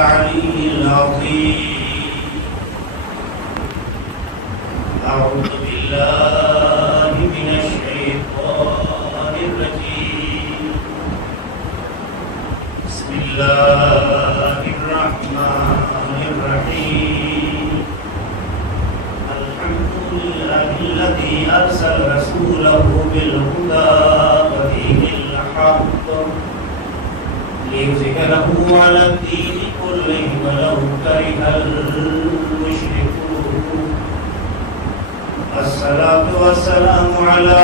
العلي العظيم. أعوذ بالله من الشيطان الرجيم. بسم الله الرحمن الرحيم. الحمد لله الذي أرسل رسوله بالهدى ودين الحق ليظهره على الدين كله ولو كره المشركون. الصلاة والسلام على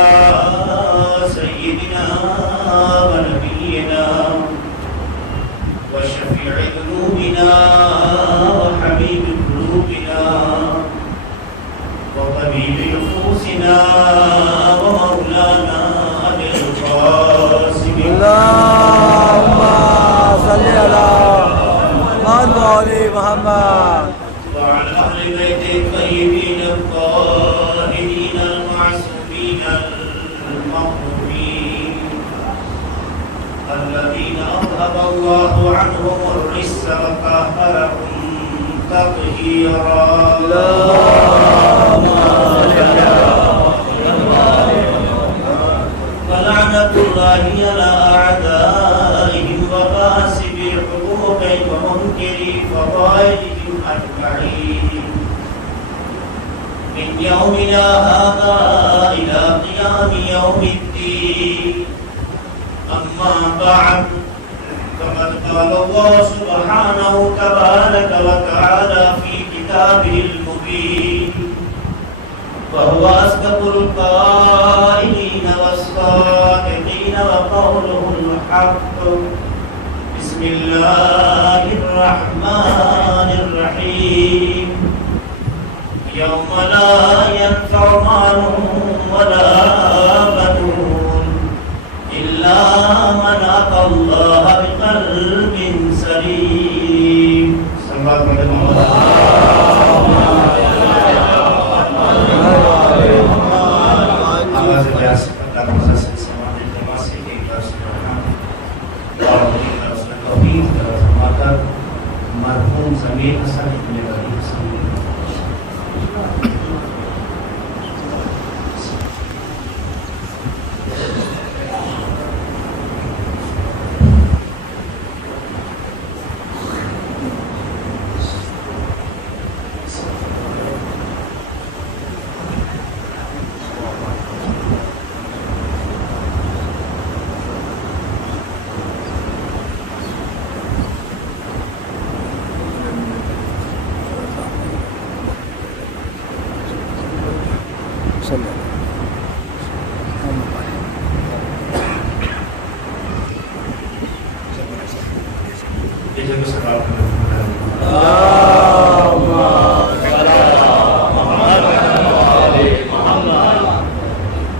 سيدنا ونبينا وشفيع ذنوبنا وحبيب قلوبنا وطبيب نفوسنا ومولانا أبي القاسم اللهم صل على محمد وعلى أهل بيت الطيبين الطاهرين المعصومين المظلومين الذين أذهب الله عنهم الرجس وطهرهم تطهيرا. ولعنة الله على أعدائهم وغاصبي حقوقهم ومنكري فضائلهم أجمعين من يومنا هذا إلى قيام يوم الدين. أما بعد، فقد قال الله سبحانه تبارك وتعالى في كتابه المبين وهو أصدق القائلين والصادقين وقوله الحق. بسم الله الرحمن الرحيم. يوم لا ينفع مال ولا بنون إلا من أتى الله بقلب سليم. مرحوم ضمیر حسن ابن غریب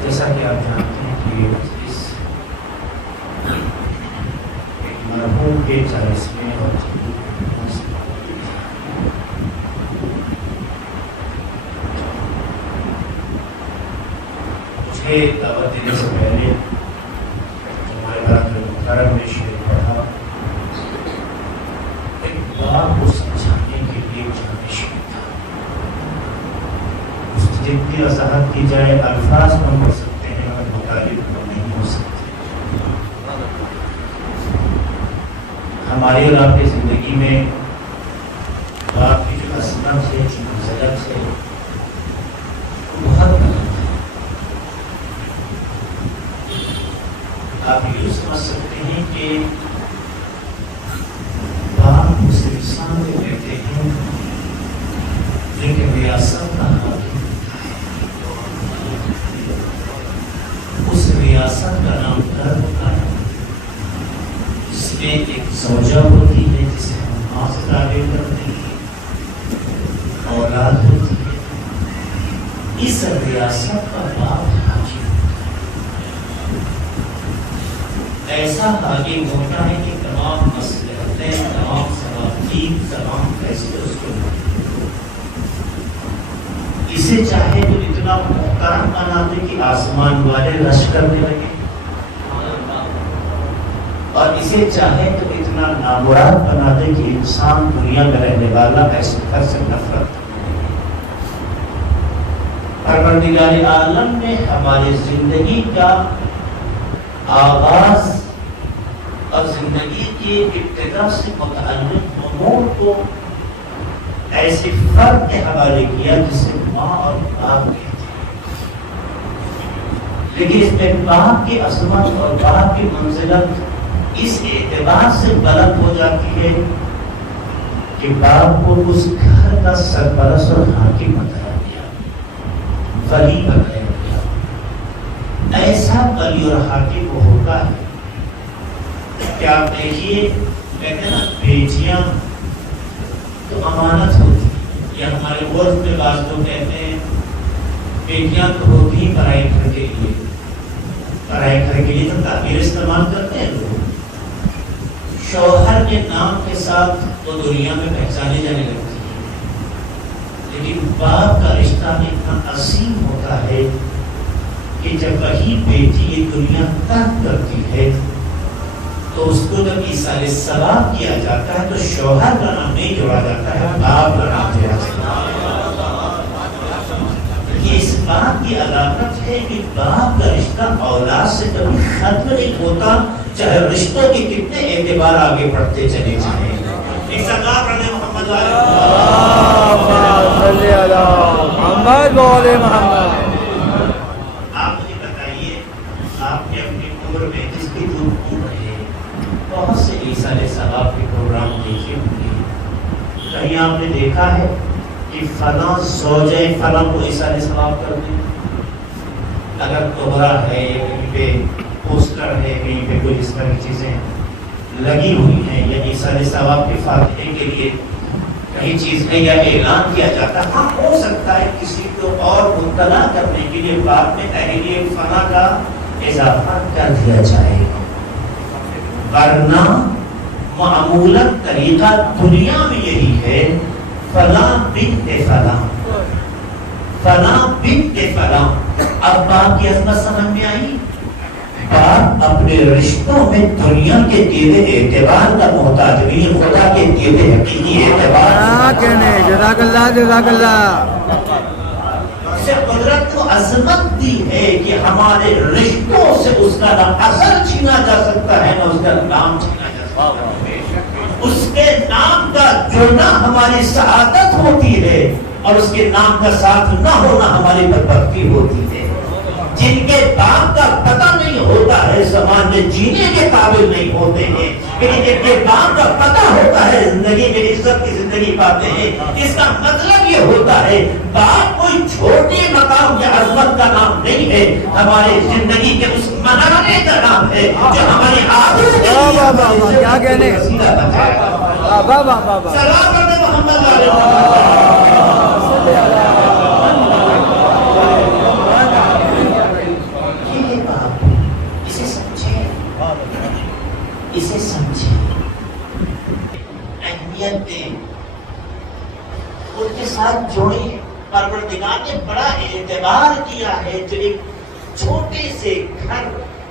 جیسا کہ آپ جانتے ہیں کہ یہ مجلس مرحوم کے 40ویں اور مجھے دعوت دینے سے پہلے ہمارے برادر محترم نے شعر پڑھا، ایک بات کو سمجھانے کے لیے جانش تھا. اس کی جتنی وضاحت کی جائے الفاظ کم ہو سکتے ہیں اور مطالب کم نہیں ہو سکتے. ہماری اور آپ کی زندگی میں آپ کی جو عصمت ہے، جو منزلت ہے، بہت غلط ہے. آپ یوں سمجھ سکتے ہیں کہ باپ اس انسان کو کہتے ہیں لیکن ریاست کا حاکم، اس ریاست کا نام گھر ہوتا ہے، جس میں ایک زوجہ ہوتی ہے جسے ہم ماں سے تعبیر کرتے ہیں، اولاد ہوتی ہے. اس ریاست کا باپ حاکم، ایسا حاکم ہوتا ہے کہ تمام مصلحتیں، تمام ثوابین، تمام فیصلے اس کو اسے چاہے تو اتنا محترم بنا دے کہ آسمان والے رش کرنے لگے اور اسے چاہے تو اتنا نامراد بنا دے کہ انسان دنیا میں رہنے والا ایسے گھر سے نفرت کرے۔ پروردگار عالم نے ہماری زندگی کا آغاز اور زندگی کی ابتدا سے متعلق امور کو ایسے فرد کے حوالے کیا جسے ماں اور باپ کہتے ہیں، لیکن اس میں باپ کی عظمت اور باپ کی منزلت اس اعتبار سے بلند ہو جاتی ہے کہ باپ کو اس گھر کا سرپرست اور حاکم بتایا گیا، ولی بتایا گیا۔ ایسا ولی اور حاکم وہ ہوتا ہے کہ آپ دیکھیے، کہتے ہیں نا بیٹیاں تو امانت ہوتی ہے، یا ہمارے عرف میں بعض لوگ کہتے ہیں بیٹیاں تو ہوتی ہی پڑھائی گھر کے لیے، پڑھائی گھر کے لیے تو تعبیر استعمال کرتے ہیں لوگ۔ شوہر کے نام کے ساتھ تو دنیا میں پہچانے جانے لگتی ہے، لیکن باپ کا رشتہ اتنا عظیم ہوتا ہے کہ جب وہی بیٹی یہ دنیا ترک کرتی ہے تو اس کو جب ایصال ثواب کیا جاتا ہے تو شوہر کا نام نہیں جوڑا جاتا ہے، باپ کا نام جوڑا جاتا ہے۔ یہ اس بات کی علامت ہے کہ باپ کا رشتہ اولاد سے کبھی ختم نہیں ہوتا، چاہے رشتوں کے کتنے اعتبار آگے بڑھتے چلے جائیں۔ ایک سرکار رضی محمد صلی اللہ محمد بولے محمد۔ آپ مجھے بتائیے، آپ نے اپنی عمر میں جس کی جو عمر ہے بہت سے ایصال ثواب کے پروگرام دیکھے ہوں گے، کہیں آپ نے دیکھا ہے کہ فلاں زوجہ فلاں کو ایصال ثواب کر دیں؟ اگر توبرا ہے یا کہیں پہ پوسٹر ہے، کہیں پہ کوئی اس طرح کی چیزیں لگی ہوئی ہیں یا ایصال ثواب کے فاتحے کے لیے کہیں چیز ہے یا اعلان کیا جاتا، ہاں ہو سکتا ہے کسی کو اور مبتلا کرنے کے لیے بعد میں اہلیہ فلاں کا اضافہ کر دیا جائے، ورنہ معمولاً طریقہ دنیا میں یہی ہے، فلاں بنت فلاں، فلاں بنت فلاں۔ اب باپ کی عظمت سمجھ میں آئی؟ باپ اپنے رشتوں میں دنیا کے دیے اعتبار کا محتاج نہیں، خدا کے دیے حقیقی اعتبار۔ جزاک اللہ جزاک اللہ۔ اسے قدرت کو عظمت دی ہے کہ ہمارے رشتوں سے اس کا نہ اثر چھینا جا سکتا ہے نہ اس کا نام چھینا جا سکتا ہے۔ اس کے نام کا جڑنا ہماری سعادت ہوتی ہے اور اس کے نام کا ساتھ نہ ہونا ہماری بدبختی ہوتی ہے۔ جن کے باپ کا پتہ نہیں ہوتا ہے سماج میں جینے کے قابل نہیں ہوتے ہیں، لیکن جن کے باپ کا پتہ ہوتا ہے زندگی میں عزت کی زندگی پاتے ہیں۔ اس کا مطلب یہ ہوتا ہے باپ کوئی چھوٹے مقام یا عظمت کا نام نہیں ہے، ہمارے زندگی کے اس منارے کا نام ہے جو ہماری آبرو کیا کہنے سلام محمد اسے سمجھے، اہمیت دیں، ان کے ساتھ جوڑیں۔ پروردگار نے بڑا اعتبار کیا ہے جو ایک چھوٹے سے گھر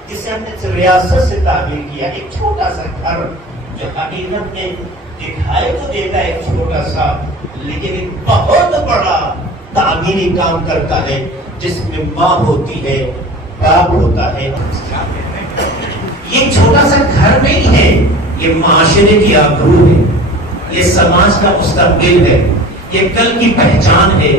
جسے ہم نے ریاست سے تعبیر کیا، ایک چھوٹا سا گھر جو حقیقت میں دکھائی تو دیتا ہے ایک چھوٹا سا، لیکن ایک بہت بڑا تعمیری کام کرتا ہے، جس میں ماں ہوتی ہے، باپ ہوتا ہے۔ یہ چھوٹا سا گھر نہیں ہے، یہ معاشرے کی آبرو ہے، یہ سماج کا مستقبل ہے، یہ کل کی پہچان ہے،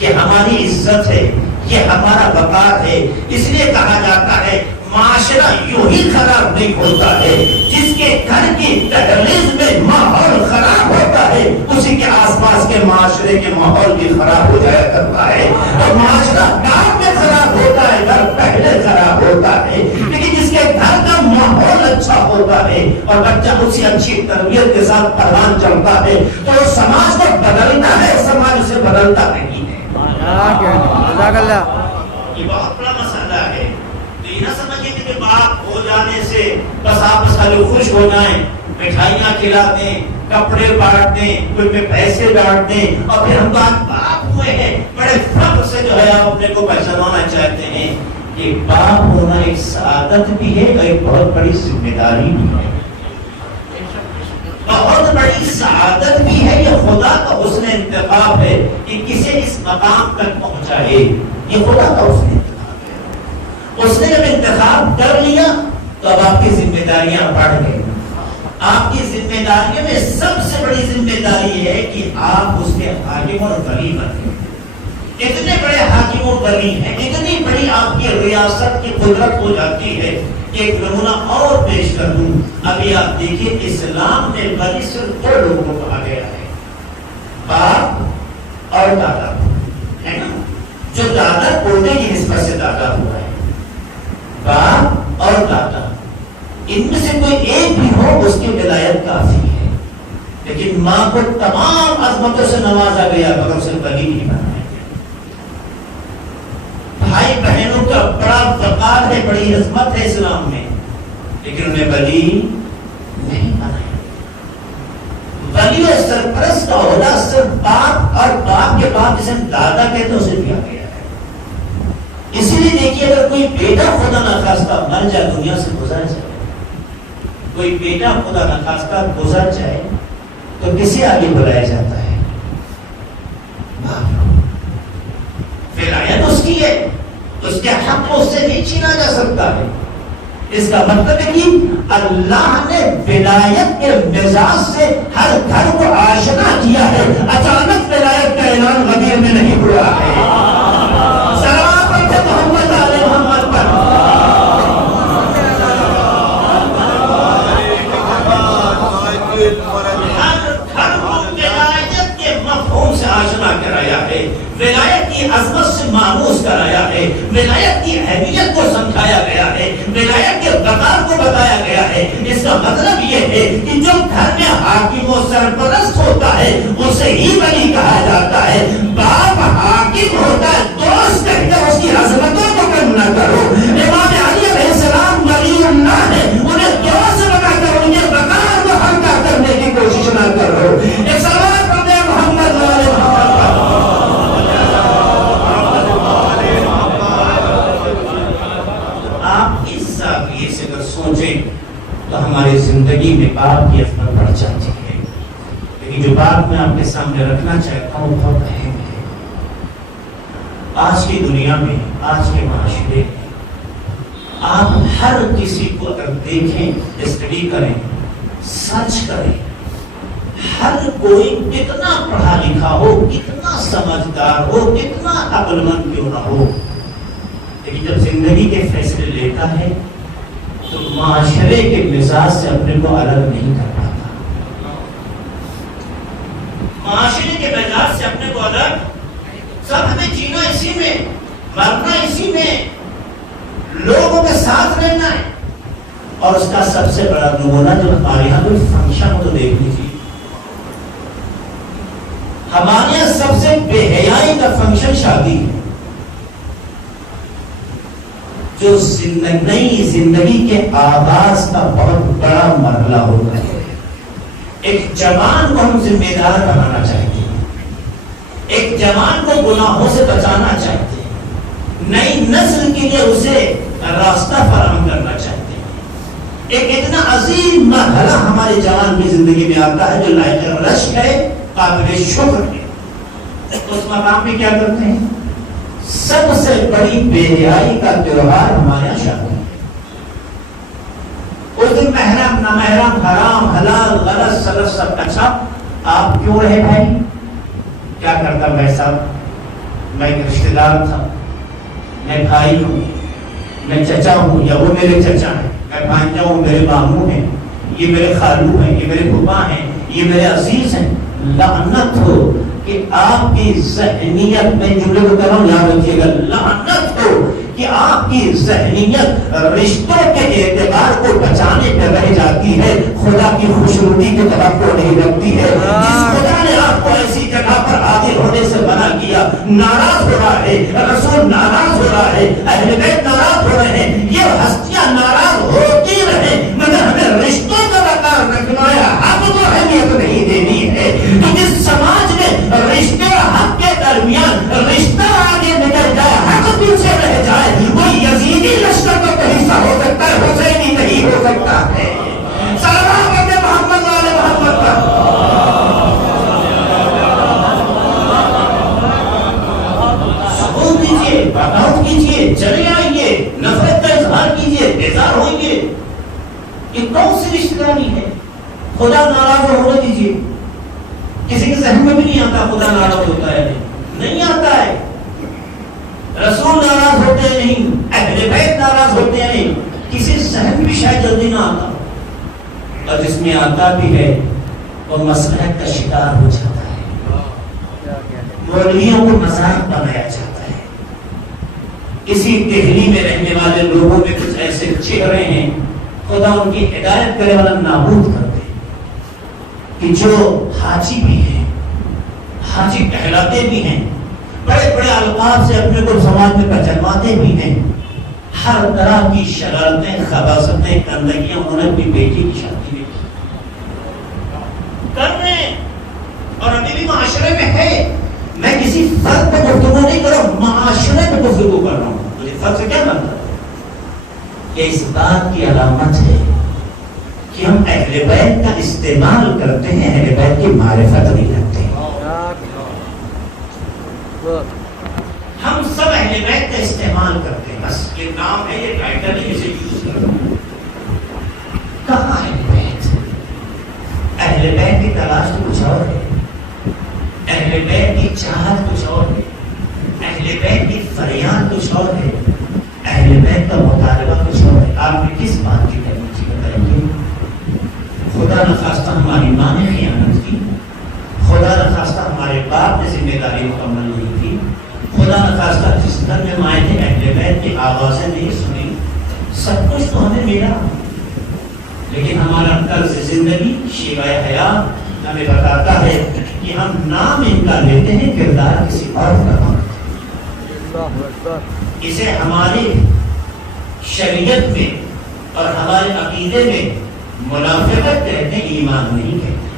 یہ ہماری عزت ہے، یہ ہمارا وقار ہے۔ اس لیے کہا جاتا ہے معاشرہ یوں ہی خراب نہیں ہوتا ہے، جس کے گھر کی دہلیز میں ماحول خراب ہوتا ہے اسی کے آس پاس کے معاشرے کے ماحول بھی خراب ہو جایا کرتا ہے۔ اور معاشرہ بعد میں خراب ہوتا ہے، گھر پہلے خراب ہوتا ہے، لیکن جس کے گھر کا ماحول اچھا ہوتا ہے اور بچہ اسی اچھی تربیت کے ساتھ پروان چڑھتا ہے تو وہ سماج کو بدلتا ہے، سماج اسے بدلتا نہیں ہے۔ یہ بہت بڑا مسئلہ ہے۔ یہ نہ سمجھیں کہ باپ ہو جانے سے بس آپس کا لوگ خوش ہو جائیں، مٹھائیاں کھلا دیں، کپڑے بانٹ دیں، کوئی میں پیسے ڈانٹ دیں اور پھر ہم باپ ہوئے ہیں، بڑے فخر سے جو ہے آپ اپنے کو پہچاننا چاہتے ہیں۔ کہ باپ ہونا ایک سعادت بھی ہے اور ایک بہت بڑی ذمہ داری بھی ہے. بہت بڑی سعادت بھی ہے. یہ خدا کا حسن انتخاب ہے کہ کسے اس مقام تک پہنچائے. یہ خدا کا حسن انتخاب ہے. اس نے جب انتخاب کر لیا تو اب آپ کی ذمہ داریاں بڑھ گئی. آپ کی ذمہ داریوں میں سب سے بڑی ذمہ داری ہے کہ آپ اس کے حاکم اور ولی بنیں. اتنے بڑے حاکم و ولی ہیں, اتنی بڑی آپ کی ریاست کی قدرت ہو جاتی ہے. ایک نمونہ اور پیش کر دوں. ابھی آپ دیکھیں اسلام میں ولی صرف دو لوگوں کو کہا گیا ہے, باپ اور دادا, ہے نا. جو دادا پوتے کی نسبت سے دادا ہوا ہے, باپ اور دادا, ان میں سے کوئی ایک بھی ہو اس کی ولایت کافی ہے. لیکن ماں کو تمام عظمتوں سے نوازا گیا مگر اسے ولی نہیں بنایا. بھائی بہنوں کا بڑا وقار ہے, بڑی عظمت ہے اسلام میں, لیکن انہیں ولی نہیں بنایا. ولی اور سرپرست کا عہدہ صرف باپ اور باپ کے باپ جسے دادا کہتے اسے دیا گیا ہے. اسی لیے دیکھیے اگر کوئی بیٹا خدا نخواستہ مر جائے, دنیا سے گزر جائے, کوئی بیٹا خدا نخواستہ گزر جائے تو کسے آگے بلایا جاتا ہے؟ باپ. ولایت اس کی ہے, اس کے حق کو اس سے نہیں چھینا جا سکتا ہے. اس کا مطلب ہے کہ اللہ نے ولایت کے مزاج سے ہر گھر کو آشنا کیا ہے. اچانک ولایت کا اعلان غدیر میں نہیں ہوا ہے. سلام پڑھتے محمد علیہ محمد پر. آشنا کرایا ہے, ولایت کی عظمت سے مانوس کرایا ہے, ولایت کی اہمیت کو سمجھایا گیا ہے, ولایت کے وقار کو بتایا گیا ہے. اس کا مطلب یہ ہے کہ جو گھر میں حاکم و سرپرست ہوتا ہے اسے ہی ولی کہا جاتا ہے. باپ حاکم ہوتا ہے, دوست کہہ کر اس کی عظمتوں کو کم نہ کرو. امام علی علیہ السلام ولی اللہ ہے, انہیں دوست بنا کر ان کے وقار کو ہلکا کرنے کی کوشش نہ کرو. ایک سوال کرتے ہیں محمد سوچیں تو ہماری زندگی میں باپ کی عظمت بڑھ جاتی ہے. لیکن جو بات میں آپ کے سامنے رکھنا چاہتا ہوں بہت اہم ہے. آج کی دنیا میں, آج کے معاشرے میں آپ ہر کسی کو اگر دیکھیں, اسٹڈی کریں, سرچ کریں, ہر کوئی کتنا پڑھا لکھا ہو, کتنا سمجھدار ہو, کتنا عقل مند کیوں نہ ہو, لیکن جب زندگی کے فیصلے لیتا ہے تو معاشرے کے مزاج سے اپنے کو الگ نہیں کر پاتا. معاشرے کے مزاج سے اپنے کو الگ, سب ہمیں جینا اسی میں, مرنا اسی میں, لوگوں کے ساتھ رہنا ہے. اور اس کا سب سے بڑا نمونہ جب ہمارے یہاں کوئی فنکشن ہو تو دیکھ لیجیے. ہمارے یہاں سب سے بے حیائی کا فنکشن شادی ہے. جو نئی زندگی کے آغاز کا بہت بڑا مرحلہ ہوتا ہے. ایک جوان کو ہم ذمہ دار بنانا چاہتے ہیں, ایک جوان کو گناہوں سے بچانا چاہتے ہیں, نئی نسل کے لیے اسے راستہ فراہم کرنا چاہتے ہیں. ایک اتنا عظیم مرحلہ ہمارے جوان کی زندگی میں آتا ہے جو لائق رشک ہے, قابل شکر ہے. اس مقام پہ کیا کرتے ہیں؟ سب سے بڑی بے حیائی کا تیوہار ہمارے یہاں شادی ہے. اس دن محرم نہ محرم, حرام حلال غلط سلف سب. اچھا آپ کیوں رہے بھائی؟ کیا کرتا بھائی صاحب, میں ایک رشتے دار تھا, میں بھائی ہوں, میں چچا ہوں یا وہ میرے چچا ہیں, میں بھانجا ہوں, میرے ماموں ہیں, یہ میرے خالو ہیں, یہ میرے پھوپھا ہیں, یہ میرے عزیز ہیں. لعنت ہو کہ آپ کی ذہنیت میں جملے کو کہہ رہا ہوں, یاد رکھیے گا, لعنت ہو کہ آپ کی ذہنیت رشتوں کے اعتبار کو بچانے پہ رہ جاتی ہے, خدا کی خوشنودی کی طرف کو نہیں رکھتی ہے. جس خدا نے آپ کو ایسی جگہ پر حاضر ہونے سے منع کیا, ناراض ہو رہا ہے, رسول ناراض ہو رہا ہے, اہل بیت ناراض ہو رہے ہیں, یہ ہستیاں ناراض ہوتی رہے, مگر ہمیں رشتوں کا وقار رکھنا ہے, حق کو اہمیت نہیں دینی ہے. تو جس سماج میں رشتے اور حق کے درمیان رشتہ آگے نکل جائے, حق پیچھے رہ جائے, وہ یزید کرانی ہے. خدا ناراض ہونے دیجیے. کسی کے ذہن میں بھی نہیں آتا خدا ناراض ہوتا ہے, نہیں آتا ہے. رسول ناراض ہوتے ہیں نہیں, اہل بیت ناراض ہوتے ہیں نہیں, کسی ذہن بھی شاید جلدی نہ آتا, اور جس میں آتا بھی ہے وہ مصلحت کا شکار ہو جاتا ہے. مولویوں کو مذاق بنایا جاتا ہے. کسی دہلی میں رہنے والے لوگوں میں کچھ ایسے چہرے ہیں, خدا ان کی ہدایت کرے والا نابود کر دے, کہ جو حاجی بھی ہیں, حاجی کہلاتے بھی ہیں, بڑے بڑے القاب سے اپنے کو سماج میں پہچانواتے بھی ہیں, ہر طرح کی شرارتیں, خباثتیں, گندگیاں, انہوں نے اپنی بیٹی کی شادی میں کر رہے ہیں, اور ابھی بھی معاشرے میں ہے. میں کسی فرد پہ گفتگو نہیں کر رہا ہوں, معاشرے پہ گفتگو کر رہا ہوں. مجھے فرد سے کیا مطلب ہے؟ یہ اس بات کی علامت ہے کہ ہم اہل بیت کا استعمال کرتے ہیں, اہل بیت کی معرفت نہیں رکھتے. ہم سب اہل بیت کا استعمال کرتے ہیں, بس یہ نام ہے, یہ ٹائٹل ہے, اسے یوز کرتے ہیں. کہاں اہل بیت؟ اہل بیت کی تلاش تو کچھ اور ہے, اہل بیت کی چاہت کچھ اور ہے, اہل بیت کی فریاد کچھ اور ہے, اہل بیت کا مطالبہ کچھ اور ہے. آپ نے کس بات کی ترجیح بتائیے؟ خدا نخواستہ ہماری ماں نے خیانت کی, خدا نخواستہ ہمارے باپ نے ذمہ داری مکمل نہیں کی, خدا نخواستہ جس گھر میں مائیں تھے اہل بیت کی آوازیں نہیں سنی, سب کچھ تو ہمیں ملا, لیکن ہمارا طرز زندگی, شیوہ حیات ہمیں بتاتا ہے کہ ہم نام ان کا لیتے ہیں, کردار کسی اور کا مانتے ہیں. اسے ہماری شریعت میں اور ہمارے عقیدے میں منافقت کہتے ہیں, ایمان نہیں کہتے.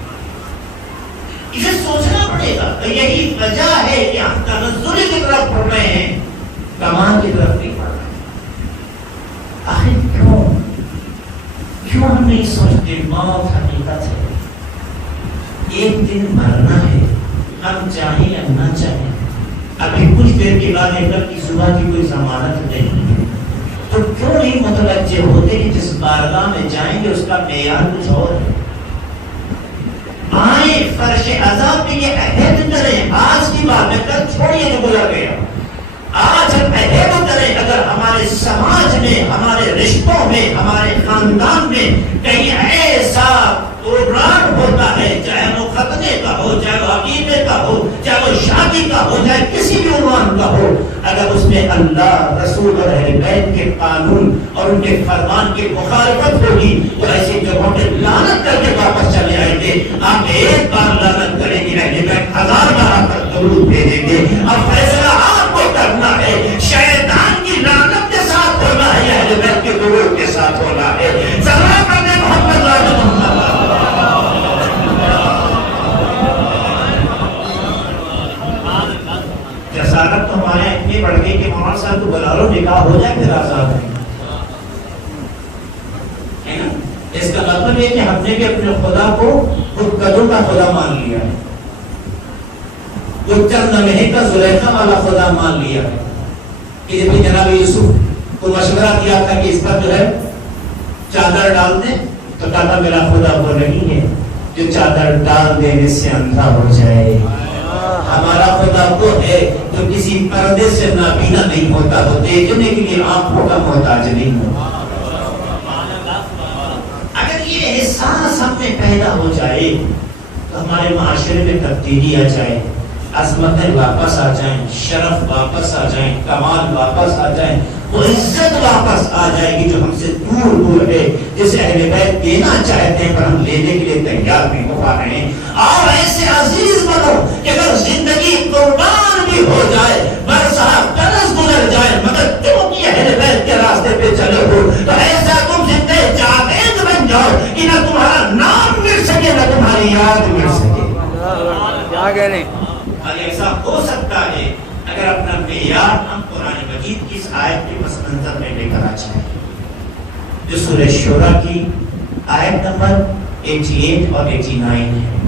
اسے سوچنا پڑے گا. تو یہی وجہ ہے کہ ہم تنزلی کی طرف پڑھ رہے ہیں, کمال کی طرف نہیں پڑھ رہے ہیں. آخر کیوں ہم نہیں سوچتے موت حقیقت ہے, ایک دن مرنا ہے, ہم چاہیں یا نہ چاہیں. ابھی کچھ دیر کے بعد ایک کی صبح کی کوئی ضمانت نہیں ہے, تو کیوں نہیں متوجہ ہوتے کہ جس بارگاہ میں جائیں گے اس کا معیار کچھ اور ہے. آئیں فرش عذاب میں یہ عہد کریں, آج کی بات ہے, کل چھوڑیے جو گزر گیا. آج ہم عہد کریں, اگر ہمارے سماج میں, ہمارے رشتوں میں, ہمارے خاندان میں کہیں ایسا پروگرام ہوتا ہے, چاہے وہ ختنے کا ہو, چاہے وہ عقیدے کا ہو, چاہے وہ شادی کا ہو, چاہے کسی بھی عنوان کا ہو, اگر اس میں اللہ, رسول اور اہل بیت کے قانون اور ان کے فرمان کی مخالفت ہوگی, وہ ایسی جگہوں پہ لعنت کر کے واپس چلے آئیں گے. آپ ایک بار لعنت کریں گے, اہل بیت 1000 بار پر درود بھیجیں گے. اب فیصلہ آپ کو کرنا ہے, شیطان کی لعنت کے ساتھ ہونا ہے یا اہل بیت کے درود کے ساتھ ہونا ہے. سلام کرنے محمد جسارت تو ہمارے اتنی بڑھ گئی کہ مولانا صاحب تو بلا لو, نکاح ہو جائے پھر آزاد ہے نا. اس کا مطلب یہ کہ ہم نے بھی اپنے خدا کو خود قدوں کا خدا مان لیا ہے, وہ چند لمحے کا زلیخا والا خدا مان لیا ہے. کہ جب جناب یوسف کو مشورہ دیا تھا کہ اس پر جو ہے چادر ڈال دیں, تو کہا میرا خدا وہ نہیں ہے جو چادر ڈال دینے سے اندھا ہو جائے. ہمارا خدا وہ ہے جو کسی پردے سے نابینا نہیں ہوتا, وہ دیکھنے کے لیے آنکھوں کا محتاج نہیں ہوتا. اگر یہ احساس ہم میں پیدا ہو جائے تو ہمارے معاشرے میں تبدیلی آ جائے, عظمتیں واپس آ جائیں, شرف واپس آ جائیں, کمال واپس آ جائیں, وہ عزت واپس آ جائے گی جو ہم سے دور دور ہے, جسے اہل بیت دینا چاہتے ہیں پر ہم لینے کے لیے تیار نہیں ہو پا رہے ہیں. اور ایسے عزیز بنو کہ اگر زندگی قربان بھی ہو جائے, برسہ قرض گزر جائے, مگر کیونکہ اہل بیت کے راستے پہ چلے ہو تو ایسا تم زندہ جاوید بن جاؤ کہ نہ تمہارا نام مل سکے نہ تمہاری یاد مل سکے. کیا کہنے اور ایسا ہو سکتا ہے اگر اپنا معیار ہم قرآن مجید کی اس آیت کے پس منظر میں لے کر آ جائیں, جو سورہ شورى کی آیت نمبر 88 اور 89 ہے.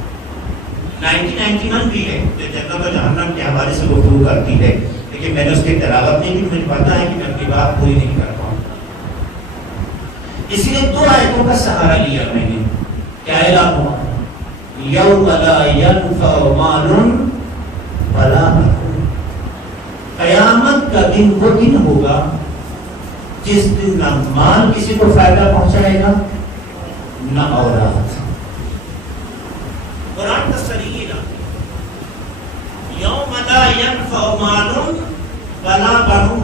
1991 بھی ہے جو جنت و جہنم کے حوالے سے گفتگو کرتی ہے, لیکن میں نے اس کی تلاوت نہیں کی, مجھے پتا ہے کہ میں اپنی بات پوری نہیں کر پاؤں. اس لیے 2 آیتوں کا سہارا لیا میں نے. کیا اعلان ہوا؟ یوم لا ینفع مال ولا بنون. قیامت کا دن وہ دن ہوگا جس دن نہ مال کسی کو فائدہ پہنچائے گا نہ اولاد. قرآن کا صریح اعلان یوم لا ینفع مال ولا بنون.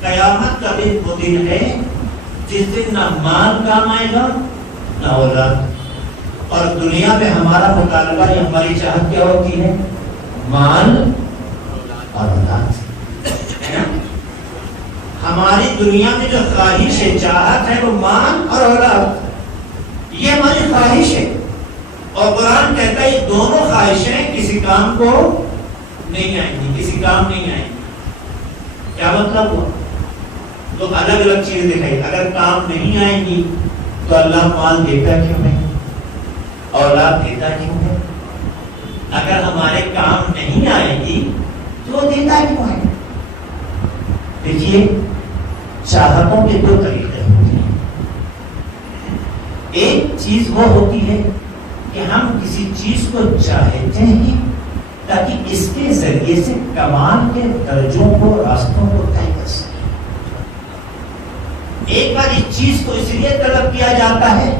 قیامت کا دن وہ دن ہے جس دن نہ مال کام آئے گا نہ اولاد. اور دنیا میں ہمارا مطالبہ یا ہماری چاہت کیا ہوتی ہے؟ مال اور اولاد. ہماری دنیا میں جو خواہش ہے، چاہت ہے، وہ مال اور اولاد. یہ ہماری خواہش ہے. اور قرآن کہتا ہے یہ دونوں خواہشیں کسی کام کو نہیں آئیں گی، کسی کام نہیں آئیں گی. کیا مطلب ہوا؟ تو الگ الگ چیز دکھائی. اگر کام نہیں آئیں گی تو اللہ مال دیتا کیوں نہیں، اولاد دیتا کیوں ہے؟ اگر ہمارے کام نہیں آئے گی تو وہ دیتا کیوں ہے؟ دیکھیے چاہتوں کے 2 طریقے ہوتے ہیں. ایک چیز وہ ہوتی ہے کہ ہم کسی چیز کو چاہتے ہیں تاکہ اس کے ذریعے سے کمال کے درجوں کو، راستوں کو طے کر سکیں. ایک بار اس چیز کو اس لیے طلب کیا جاتا ہے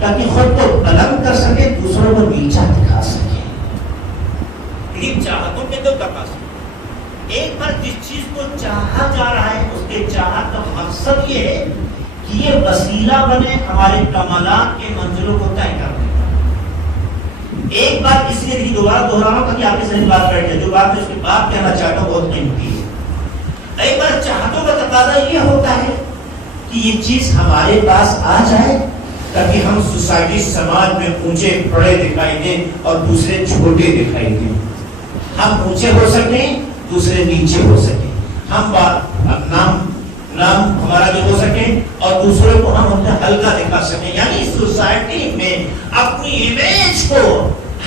تاکہ خود کو بلند کر سکے، دوسروں کو نیچا دکھا سکے. لیکن چاہتوں کے 2 تقاضے. ایک بار جس چیز کو چاہا جا رہا ہے اس کے چاہت کا مقصد یہ ہے کہ یہ وسیلہ بنے ہمارے کمالات کے منزلوں کو طے کرنے کا. ایک بات اس لیے دوبارہ دہرا رہا ہوں تاکہ آپ کے ذہن بات بیٹھ جائے. جو بات میں اس کے بعد کہنا چاہتا ہوں بہت قیمتی ہے. ایک بار چاہتوں کا تقاضا یہ ہوتا ہے کہ یہ چیز ہمارے پاس آ جائے تاکہ ہم سوسائٹی، سماج میں اونچے بڑے دکھائی دیں اور دوسرے چھوٹے دکھائی دیں. ہم اونچے ہو سکیں، دوسرے نیچے ہو سکیں. ہم نام ہمارا جو ہو سکے اور دوسروں کو ہم اپنا ہلکا دکھا سکیں. یعنی سوسائٹی میں اپنی امیج کو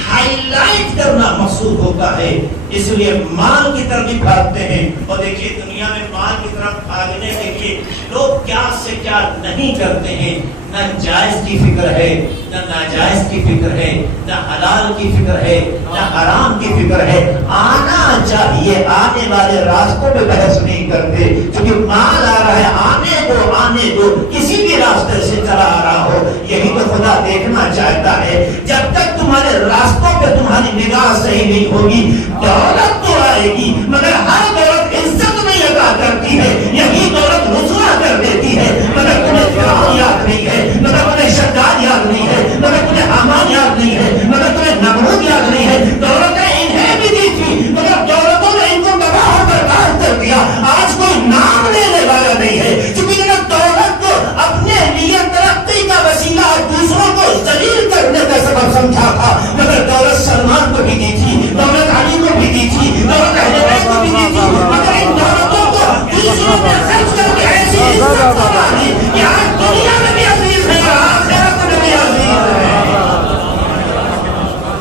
ہائی لائٹ کرنا مقصود ہوتا ہے. اس لیے مال کی طرف بھی بھاگتے ہیں. اور دیکھیے دنیا میں مال کی طرف بھاگنے کے لیے لوگ کیا سے کیا نہیں کرتے ہیں. نہ جائز کی فکر ہے، نہ ناجائز کی فکر ہے، نہ حلال کی فکر ہے، نہ حرام کی فکر ہے. آنا چاہیے، آنے والے راستوں پہ بحث نہیں کرتے کیونکہ مال آ رہا ہے، آنے دو کسی بھی راستے سے چلا آ رہا ہو. یہی تو خدا دیکھنا چاہتا ہے. جب تک تمہارے راستوں پہ تمہاری نگاہ صحیح نہیں ہوگی، دولت تو آئے گی مگر ہر دولت عزت نہیں ادا کرتی ہے. یہی دولت رسوا کر دیتی ہے. مگر تمہیں فرعون یاد نہیں ہے، مگر تمہیں شداد یاد نہیں ہے، مگر تمہیں حامان یاد نہیں ہے، مگر تمہیں نمرود یاد نہیں ہے. دولتیں انہیں بھی دی تھی مگر دولتوں نے ان کو تباہ و برباد کر دیا. آج کوئی نام لینے والا نہیں ہے کیونکہ انہوں نے دولت کو اپنے لیے ترقی کا وسیلہ اور دوسروں کو ذلیل کرنے کا سبب سمجھا تھا. مگر دولت سلمان کو بھی دی تھی، دولت علی کو بھی دی تھی، دولت اہل بیت کو بھی دی تھی. مگر ان دولتوں کو دوسروں نے خرچ کر کے ایسی عزت بنا دی کہ آج دنیا میں بھی عزیز ہے اور آخرت میں بھی عزیز ہے.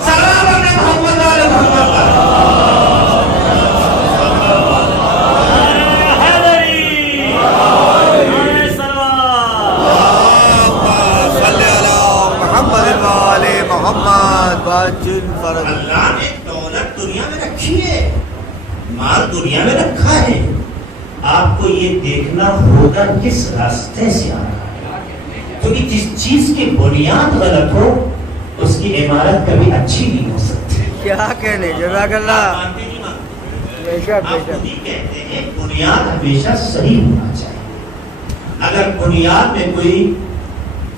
سلام علیہ محمد علیہ محمد. اللہ نے دولت دنیا میں رکھی ہے، مال دنیا میں رکھا ہے. آپ کو یہ دیکھنا ہوگا کس راستے سے آ رہا ہے. کیونکہ جس چیز کی بنیاد غلط ہو اس کی عمارت کبھی اچھی نہیں ہو سکتی. کیا کہنے جزاک اللہ. آپ خود ہی کہتے ہیں بنیاد ہمیشہ صحیح ہونا چاہیے. اگر بنیاد میں کوئی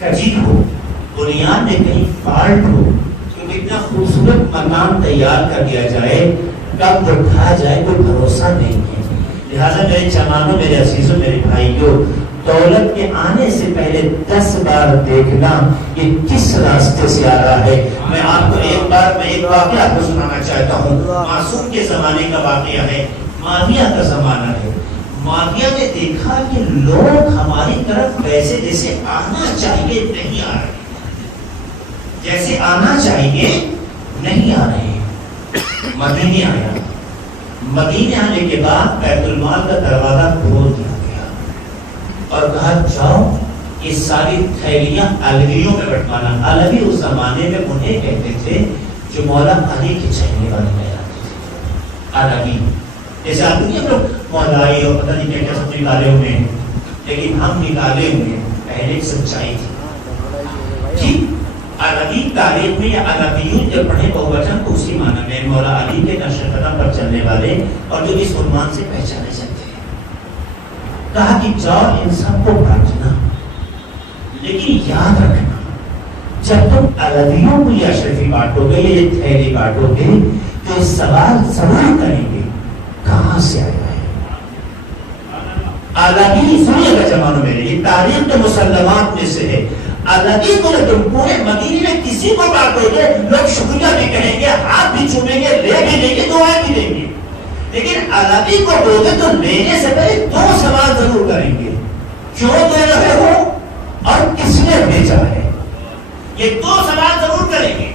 کجی ہو، بنیاد میں کہیں فالٹ ہو، تو اتنا خوبصورت مکان تیار کر دیا جائے کب اٹھا جائے کوئی بھروسہ نہیں ہے. لہٰذا میرے جوانوں، میرے عزیزوں، میرے بھائیوں، دولت کے آنے سے پہلے 10 بار دیکھنا یہ کس راستے سے آ رہا ہے. میں آپ کو ایک واقعہ آپ کو سنانا چاہتا ہوں. معصوم کے زمانے کا واقعہ ہے. معاویہ کا زمانہ ہے. معاویہ نے دیکھا کہ لوگ ہماری طرف ویسے جیسے آنا چاہیے نہیں آ رہے، جیسے آنا چاہیے نہیں آ رہے. مدینے آیا. مدینے آنے کے بعد بیت المال کا دروازہ کھول دیا گیا اور کہا جاؤ یہ ساری تھیلیاں علویوں میں بٹوانا. علوی اس زمانے میں انہیں کہتے تھے جو مولا علی کے چہنے والے کہلاتے تھے. علوی جیسے آپ نہیں لوگ مولائی اور پتہ نہیں کیا سب نکالے ہوئے ہیں, لیکن ہم نکالے ہوئے ہیں. پہلے ایک سچائی تھی جی. علوی تاریخ میں یا علویون جب پڑھے بہوچن تو اسی معنی میں مولا علی کے نقش قدم پر چلنے والے اور جو اس عنوان سے پہچانے جاتے ہیں. کہا کہ جاؤ ان سب کو بانٹنا, لیکن یاد رکھنا جب تم علویوں کو یہ اشرفی بانٹو گے, یہ تھیلی بانٹو گے, تو اس سوال ضرور کریں گے کہاں سے آیا ہے علوی. سنیے گا زمانوں میں یہ تاریخ کے مسلمات میں سے ہے. علوی کو تم پورے مدینے میں کسی کو بانٹو گے, لوگ شکریہ بھی کہیں گے, ہاتھ بھی چومیں گے, لے بھی لیں گے, دعائیں بھی دیں گے. لیکن علوی کو دو گے تو لینے سے پہلے دو سوال ضرور کریں گے, کیوں دے رہے ہو اور کس نے بھیجا ہے. یہ دو سوال ضرور کریں گے.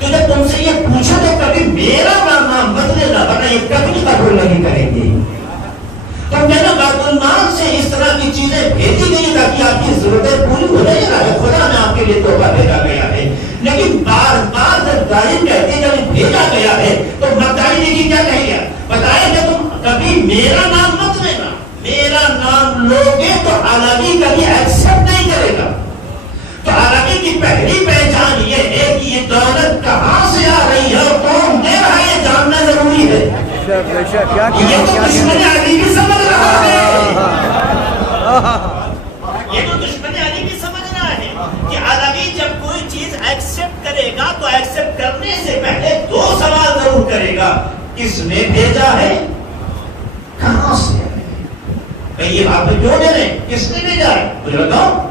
تو جب تم سے یہ پوچھا تو کبھی میرا نام مت لینا, ورنہ یہ کبھی قبول نہیں کریں گے. تو میں نے بیت المال سے اس طرح کی چیزیں بھیجی گئی تاکہ آپ کی ضرورتیں پوری ہو جائے گا. خدا نے آپ کے لیے تحفہ بھیجا گیا ہے. لیکن بار بار جب غالب کہتے ہیں جب بھیجا گیا ہے تو مکاری نے کی کیا کہیا, بتائے کہ تم کبھی میرا نام مت لینا. میرا نام لوگے تو علوی کبھی ایکسپٹ نہیں کرے گا. تو علوی کی پہلی پہچان یہ ہے کہ یہ دولت کہاں سے آ رہی ہے اور کون دے رہا ہے, یہ جاننا ضروری ہے. یہ تو دشمن علی بھی سمجھ رہا ہے, یہ تو دشمن علی بھی سمجھ رہا ہے کہ علوی جب کوئی چیز ایکسپٹ کرے گا تو ایکسپٹ کرنے سے پہلے دو سوال ضرور کرے گا, کس نے بھیجا ہے, کہاں سے ہے. یہ آپ کیوں دے رہے ہیں, کس نے بھیجا ہے مجھے بتاؤ.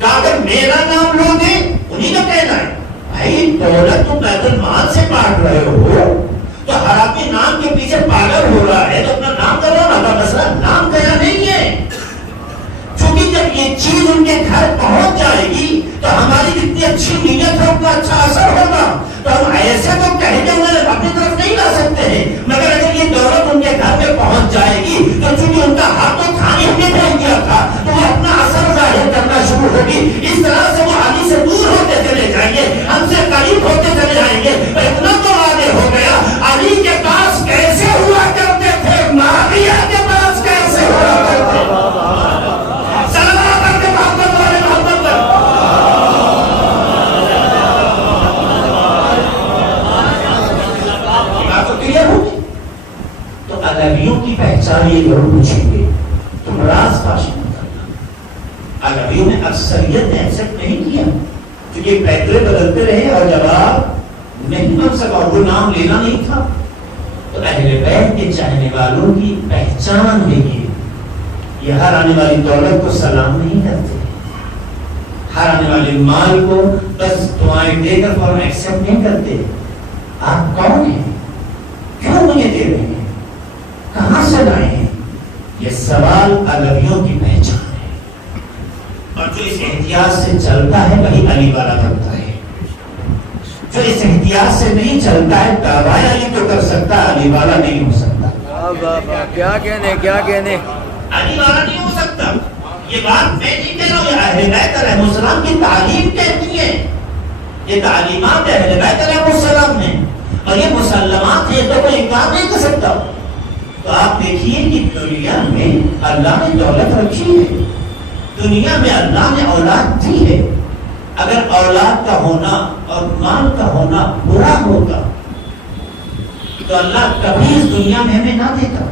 کہ اگر میرا نام لو گے انہیں کا کہنا ہے بھائی دولت تو بیت المال سے بانٹ رہے ہو, تو ہر آدمی نام کے پیچھے پاگل ہو رہا ہے, تو اپنا نام کرو نا. کا مسئلہ نام کہنا نہیں ہے, کیونکہ جب یہ چیز ان کے گھر پہنچ جائے گی تو ہماری جتنی اچھی نیت ہے ان کا اچھا اثر ہوگا. تو ہم ایسے تو کہیں گے انہیں اپنی طرف نہیں لا سکتے ہیں, مگر اگر یہ دولت ان کے گھر میں پہنچ جائے گی تو چونکہ ان کا ہاتھ تو کھانے ہم نے بھیج دیا تھا, تو وہ اپنا اثر ظاہر کرنا شروع ہوگی. اس طرح سے وہ علی سے دور ہوتے چلے جائیں گے, ہم سے قریب ہوتے چلے جائیں گے. اتنا تو واضح ہو گیا علی کے پاس کیسے ہوا کرتے تھے, معاویہ کے پاس کیسے ہوا کرتے تھے. علویوں کی پہچان یہ ضرور پوچھیں گے, تم راز فاش نہ کرنا. علویوں نے اکثریت نے ایکسپٹ نہیں کیا کیونکہ پیدلے بدلتے رہے اور جواب نہیں بن سکا, وہ نام لینا نہیں تھا. تو اہل بیت کے چاہنے والوں کی پہچان ہے یہ ہر آنے والی دولت کو سلام نہیں کرتے, ہر آنے والے مال کو بس دعائیں دے کر فوراً ایکسپٹ نہیں کرتے. آپ کون ہیں, کیوں مجھے دے رہے ہیں, کہاں سے لائے ہیں, یہ سوال علویوں کی پہچان ہے. اور جو اس احتیاط سے چلتا ہے وہی علی والا بنتا ہے, جو اس احتیاط سے نہیں چلتا ہے دعویٰ علی تو کر سکتا, علی والا نہیں ہو سکتا. کیا کہنے علی والا نہیں ہو سکتا. یہ بات میں نہیں کہہ رہا ہوں, یہ اہل بیت علیہ السلام کی تعلیم کہتی ہے, یہ تعلیمات اہل بیت علیہ السلام ہیں اور یہ مسلمات ہیں, تو کوئی انکار نہیں کر سکتا. تو آپ دیکھیے کہ دنیا میں اللہ نے دولت رکھی ہے, دنیا میں اللہ نے اولاد دی ہے. اگر اولاد کا ہونا اور مال کا ہونا برا ہوگا تو اللہ کبھی اس دنیا میں ہمیں نہ دیتا.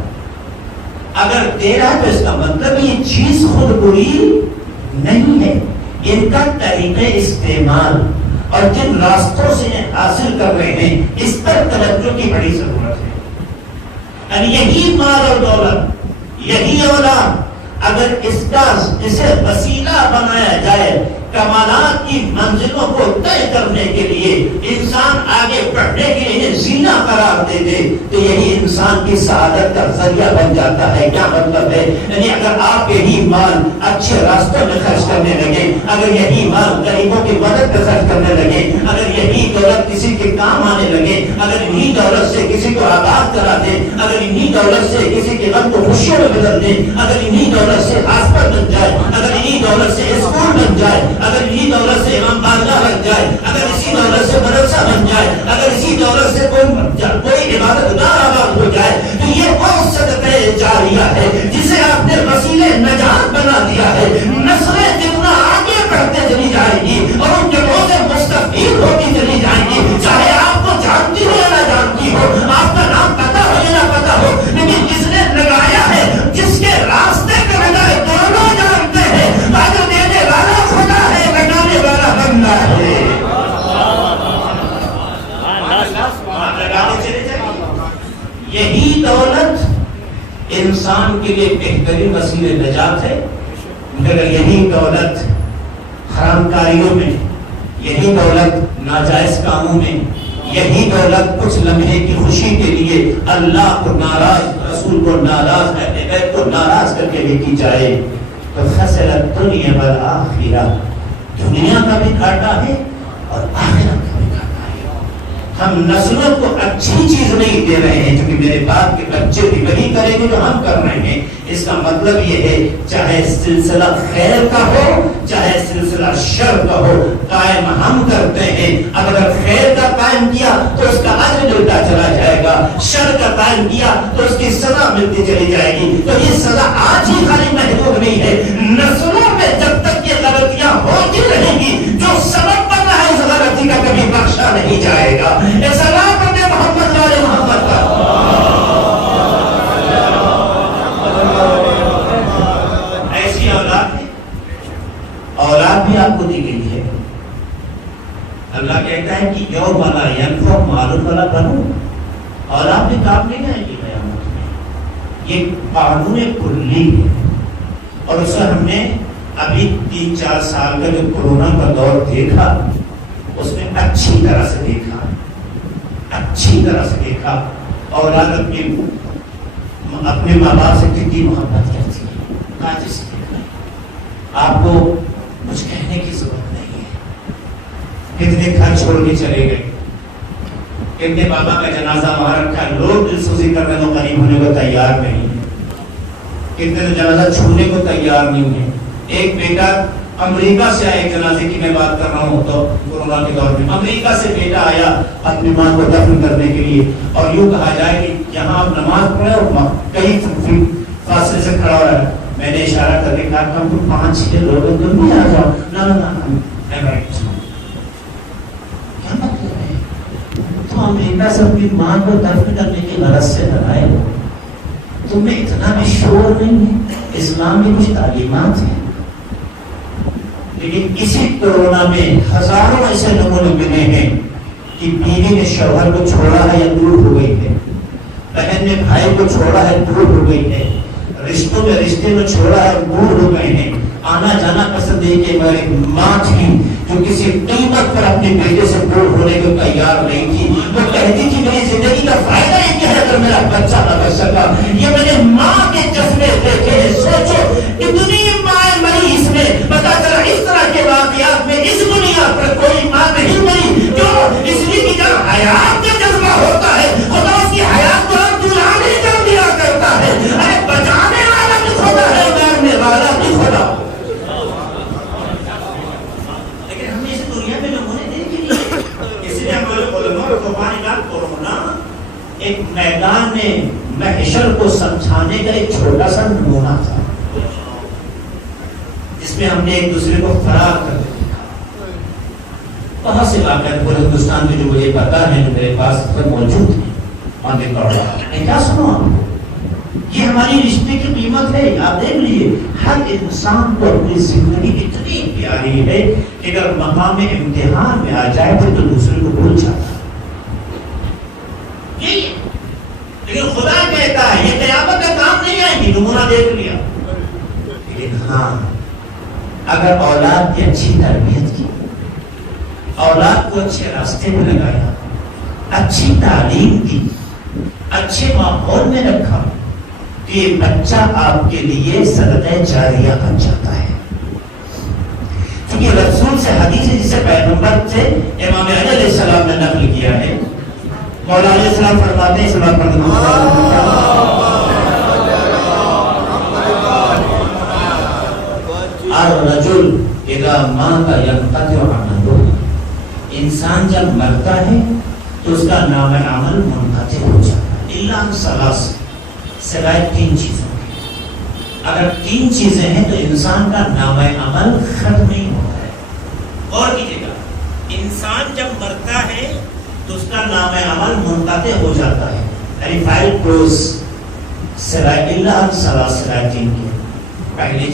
اگر دے رہا ہے تو اس کا مطلب یہ چیز خود بری نہیں ہے, ان کا طریقہ استعمال اور جن راستوں سے حاصل کر رہے ہیں اس پر توجہ کی بڑی ضرورت ہے. یہی مال اور دولت, یہی اولاد, اگر اس کا اسے وسیلہ بنایا جائے کمالات کی منزلوں کو طے کرنے کے لیے, انسان آگے بڑھنے کے لیے زینہ قرار دے دے, تو یہی انسان کی سعادت کا ذریعہ بن جاتا ہے. کیا مطلب ہے, یعنی اگر آپ یہی مال اچھے راستوں میں خرچ کرنے لگے, اگر یہی مال غریبوں کی مدد پہ خرچ کرنے لگے, اگر یہی دولت کسی کے کام آنے لگے، اگر انہی دولت سے کسی کو آباد کرا دے، اگر انہی دولت سے کسی کے غم کو خوشیوں میں بدل دے، اگر انہی دولت سے ہاسپٹل بن جائے، اگر انہی دولت سے اسکول بن جائے، اگر انہی دولت سے امام بارگاہ بن جائے، اگر اسی دولت سے مدرسہ بن جائے، اگر اسی دولت سے کوئی عبادت گاہ آباد ہو جائے، تو یہ وہ صدقہ جاریہ ہے جسے آپ نے وسیلے نجات بنا دیا ہے۔ نسلیں جتنا آگے بڑھتے چلی جائیں گی اور ان جگہوں سے مستفید ہوتی چلی جائیں گی، چاہے آپ کو جانتی ہو یا نہ جانتی ہو، آپ کا نام پتا ہو یا نہ پتا ہو، لیکن جس نے لگایا ہے، جس کے راستے پہ لگائے، دونوں جانتے ہیں اجر دینے والا خدا ہے، لگانے والا بندہ ہے۔ لگانے چلے جائیں، یہی دولت انسان کے لیے بہترین وسیلے نجات ہے، مگر یہی دولت حرام کاریوں میں، یہی دولت ناجائز کاموں میں، یہی دولت کچھ لمحے کی خوشی کے لیے اللہ کو ناراض، رسول کو ناراض، اہل بیت کو ناراض کر کے لے کی جائے تو خسر الدنیا والآخرہ، دنیا کا بھی گھاٹا ہے اور آخرت کا بھی گھاٹا ہے۔ ہم نسلوں کو اچھی چیز نہیں دے رہے ہیں، کیونکہ میرے باپ کے بچے بھی وہی کریں گے جو ہم کر رہے ہیں۔ اس کا مطلب یہ ہے چاہے سلسلہ خیر کا ہو چاہے سلسلہ شر کا ہو، قائم ہم کرتے ہیں۔ اگر خیر کا قائم کیا تو اس کا اجر ملتا چلا جائے گا، شر کا قائم کیا تو اس کی سزا ملتی چلی جائے گی۔ تو یہ سزا آج ہی خالی محدود نہیں ہے، نسلوں میں جب تک یہ غلطیاں ہوتی رہیں گی، جو سبب بنا ہے اس غلطی کا کبھی بخشا نہیں جائے گا۔ سلام پڑھتے محمد والے محمد کا۔ ایسی اولاد بھی آپ کو دی گئی ہے۔ اللہ کہتا ہے کہ یوم لا ینفع مال ولا بنون، اولاد بھی کام نہیں آئے گی قیامت میں۔ یہ قانون کلی ہے، اور اسے ہم نے ابھی 3-4 سال کا جو کورونا کا دور دیکھا، اس میں اچھی طرح سے دیکھا، اچھی طرح سے دیکھا۔ اولاد اپنے ماں باپ سے کتنی محبت کرتی ہے، کاجے سے دیکھا ہے۔ آپ کو کچھ کہنے کی ضرورت نہیں ہے۔ کتنے گھر چھوڑ کے چلے گئے، کتنے بابا کا جنازہ وہاں رکھا، لوگ دل سوزی کرنے کو قریب ہونے کو تیار نہیں ہے، کتنے جنازہ چھوڑنے کو تیار نہیں ہے۔ ایک بیٹا امریکہ سے آئے، جنازے کی میں بات کر رہا ہوں، تو کورونا کے دور میں امریکہ سے بیٹا آیا اپنی ماں کو دفن کرنے کے لیے، اور یوں کہا جائے کہ یہاں آپ نماز پڑھے اور کئی فاصلے سے کھڑا ہو رہا ہے۔ میں نے اشارہ کر کے کہا کہ ہم 5-6 لوگ تم بھی آ جاؤ۔ نہ کیا مطلب ہے؟ تو امریکہ سے اپنی ماں کو دفن کرنے کی غرض سے لگائے ہو، تم میں اتنا بھی شعور نہیں ہے۔ اسلام کی کچھ تعلیمات ہیں، لیکن اسی کورونا میں ہزاروں ایسے نمونے ملے ہیں کہ بیوی نے شوہر کو چھوڑا ہے یا دور ہو گئی ہے، بہن نے بھائی کو چھوڑا ہے دور ہو گئی ہے، رشتوں میں رشتے میں چھوڑا ہے دور ہو گئے ہیں۔ آنا جانا پسند نہیں کہ ایک ماں تھی جو کسی قیمت پر اپنے بیٹے سے دور ہونے کو تیار نہیں تھی، وہ کہتی تھی میری زندگی کا فائدہ یہ ہے اگر میرا بچہ نہ بچ سکا۔ یہ میں نے ماں کے جذبے دیکھے ہیں۔ سوچو اتنی مائیں مری اس میں، پتا چلا اس طرح کے واقعات میں اس دنیا پر کوئی ماں نہیں مری، جو اس لیے کہ جب حیات کا جذبہ ہوتا ہے خدا اس کی حیات کو دلانے کر دیا کرتا ہے۔ ارے بچانے والا بھی خدا ہے، مارنے والا بھی خدا۔ لیکن ہم نے اس دنیا میں نمونے دیکھے نہیں، اس لیے ہمارے علماء کو کورونا ایک میدان میں محشر کو سمجھانے کا ایک چھوٹا سا نمونہ تھا، جس میں ہم نے ایک دوسرے کو فرار کر دیا۔ بہت سے واقعات پورے ہندوستان میں جو مجھے پتا ہے، جو میرے پاس موجود ہیں، میں کیا سنوں آپ کو؟ یہ ہماری رشتے کی قیمت ہے۔ آپ دیکھ لیجیے، ہر انسان کو اپنی زندگی اتنی پیاری ہے کہ اگر مقام امتحان میں آ جائے تو دوسرے کو بھول جاتا ہے۔ لیکن خدا کہتا ہے یہ قیامت کا کام نہیں آئے گی، نمونہ دیکھ لیا۔ لیکن ہاں، اگر اولاد کی اچھی تربیت کی، اولاد کو اچھے راستے میں لگایا، اچھی تعلیم دی، اچھے ماحول میں رکھا، تو یہ بچہ آپ کے لیے صدقہ جاریہ بن جاتا ہے۔ کیونکہ رسول سے حدیث ہے جسے پیغمبر سے امام علیہ السلام نے مولا علیہ السلام فرماتے ہیں اس بات پر الرجل اذا مات ينقطع عمله، انسان جب مرتا ہے تو اس کا نام عمل منقطع ہو جاتا ہے الا ثلاث، سوائے تین چیزوں کے۔ اگر تین چیزیں ہیں تو انسان کا نام عمل ختم نہیں ہوتا ہے۔ اور کیجیے گا، انسان جب مرتا ہے تو اس کا نام عمل منقطع ہو جاتا ہے، یعنی فائل کلوز، سوائے الا ثلاث، سوائے تین کے۔ پہلی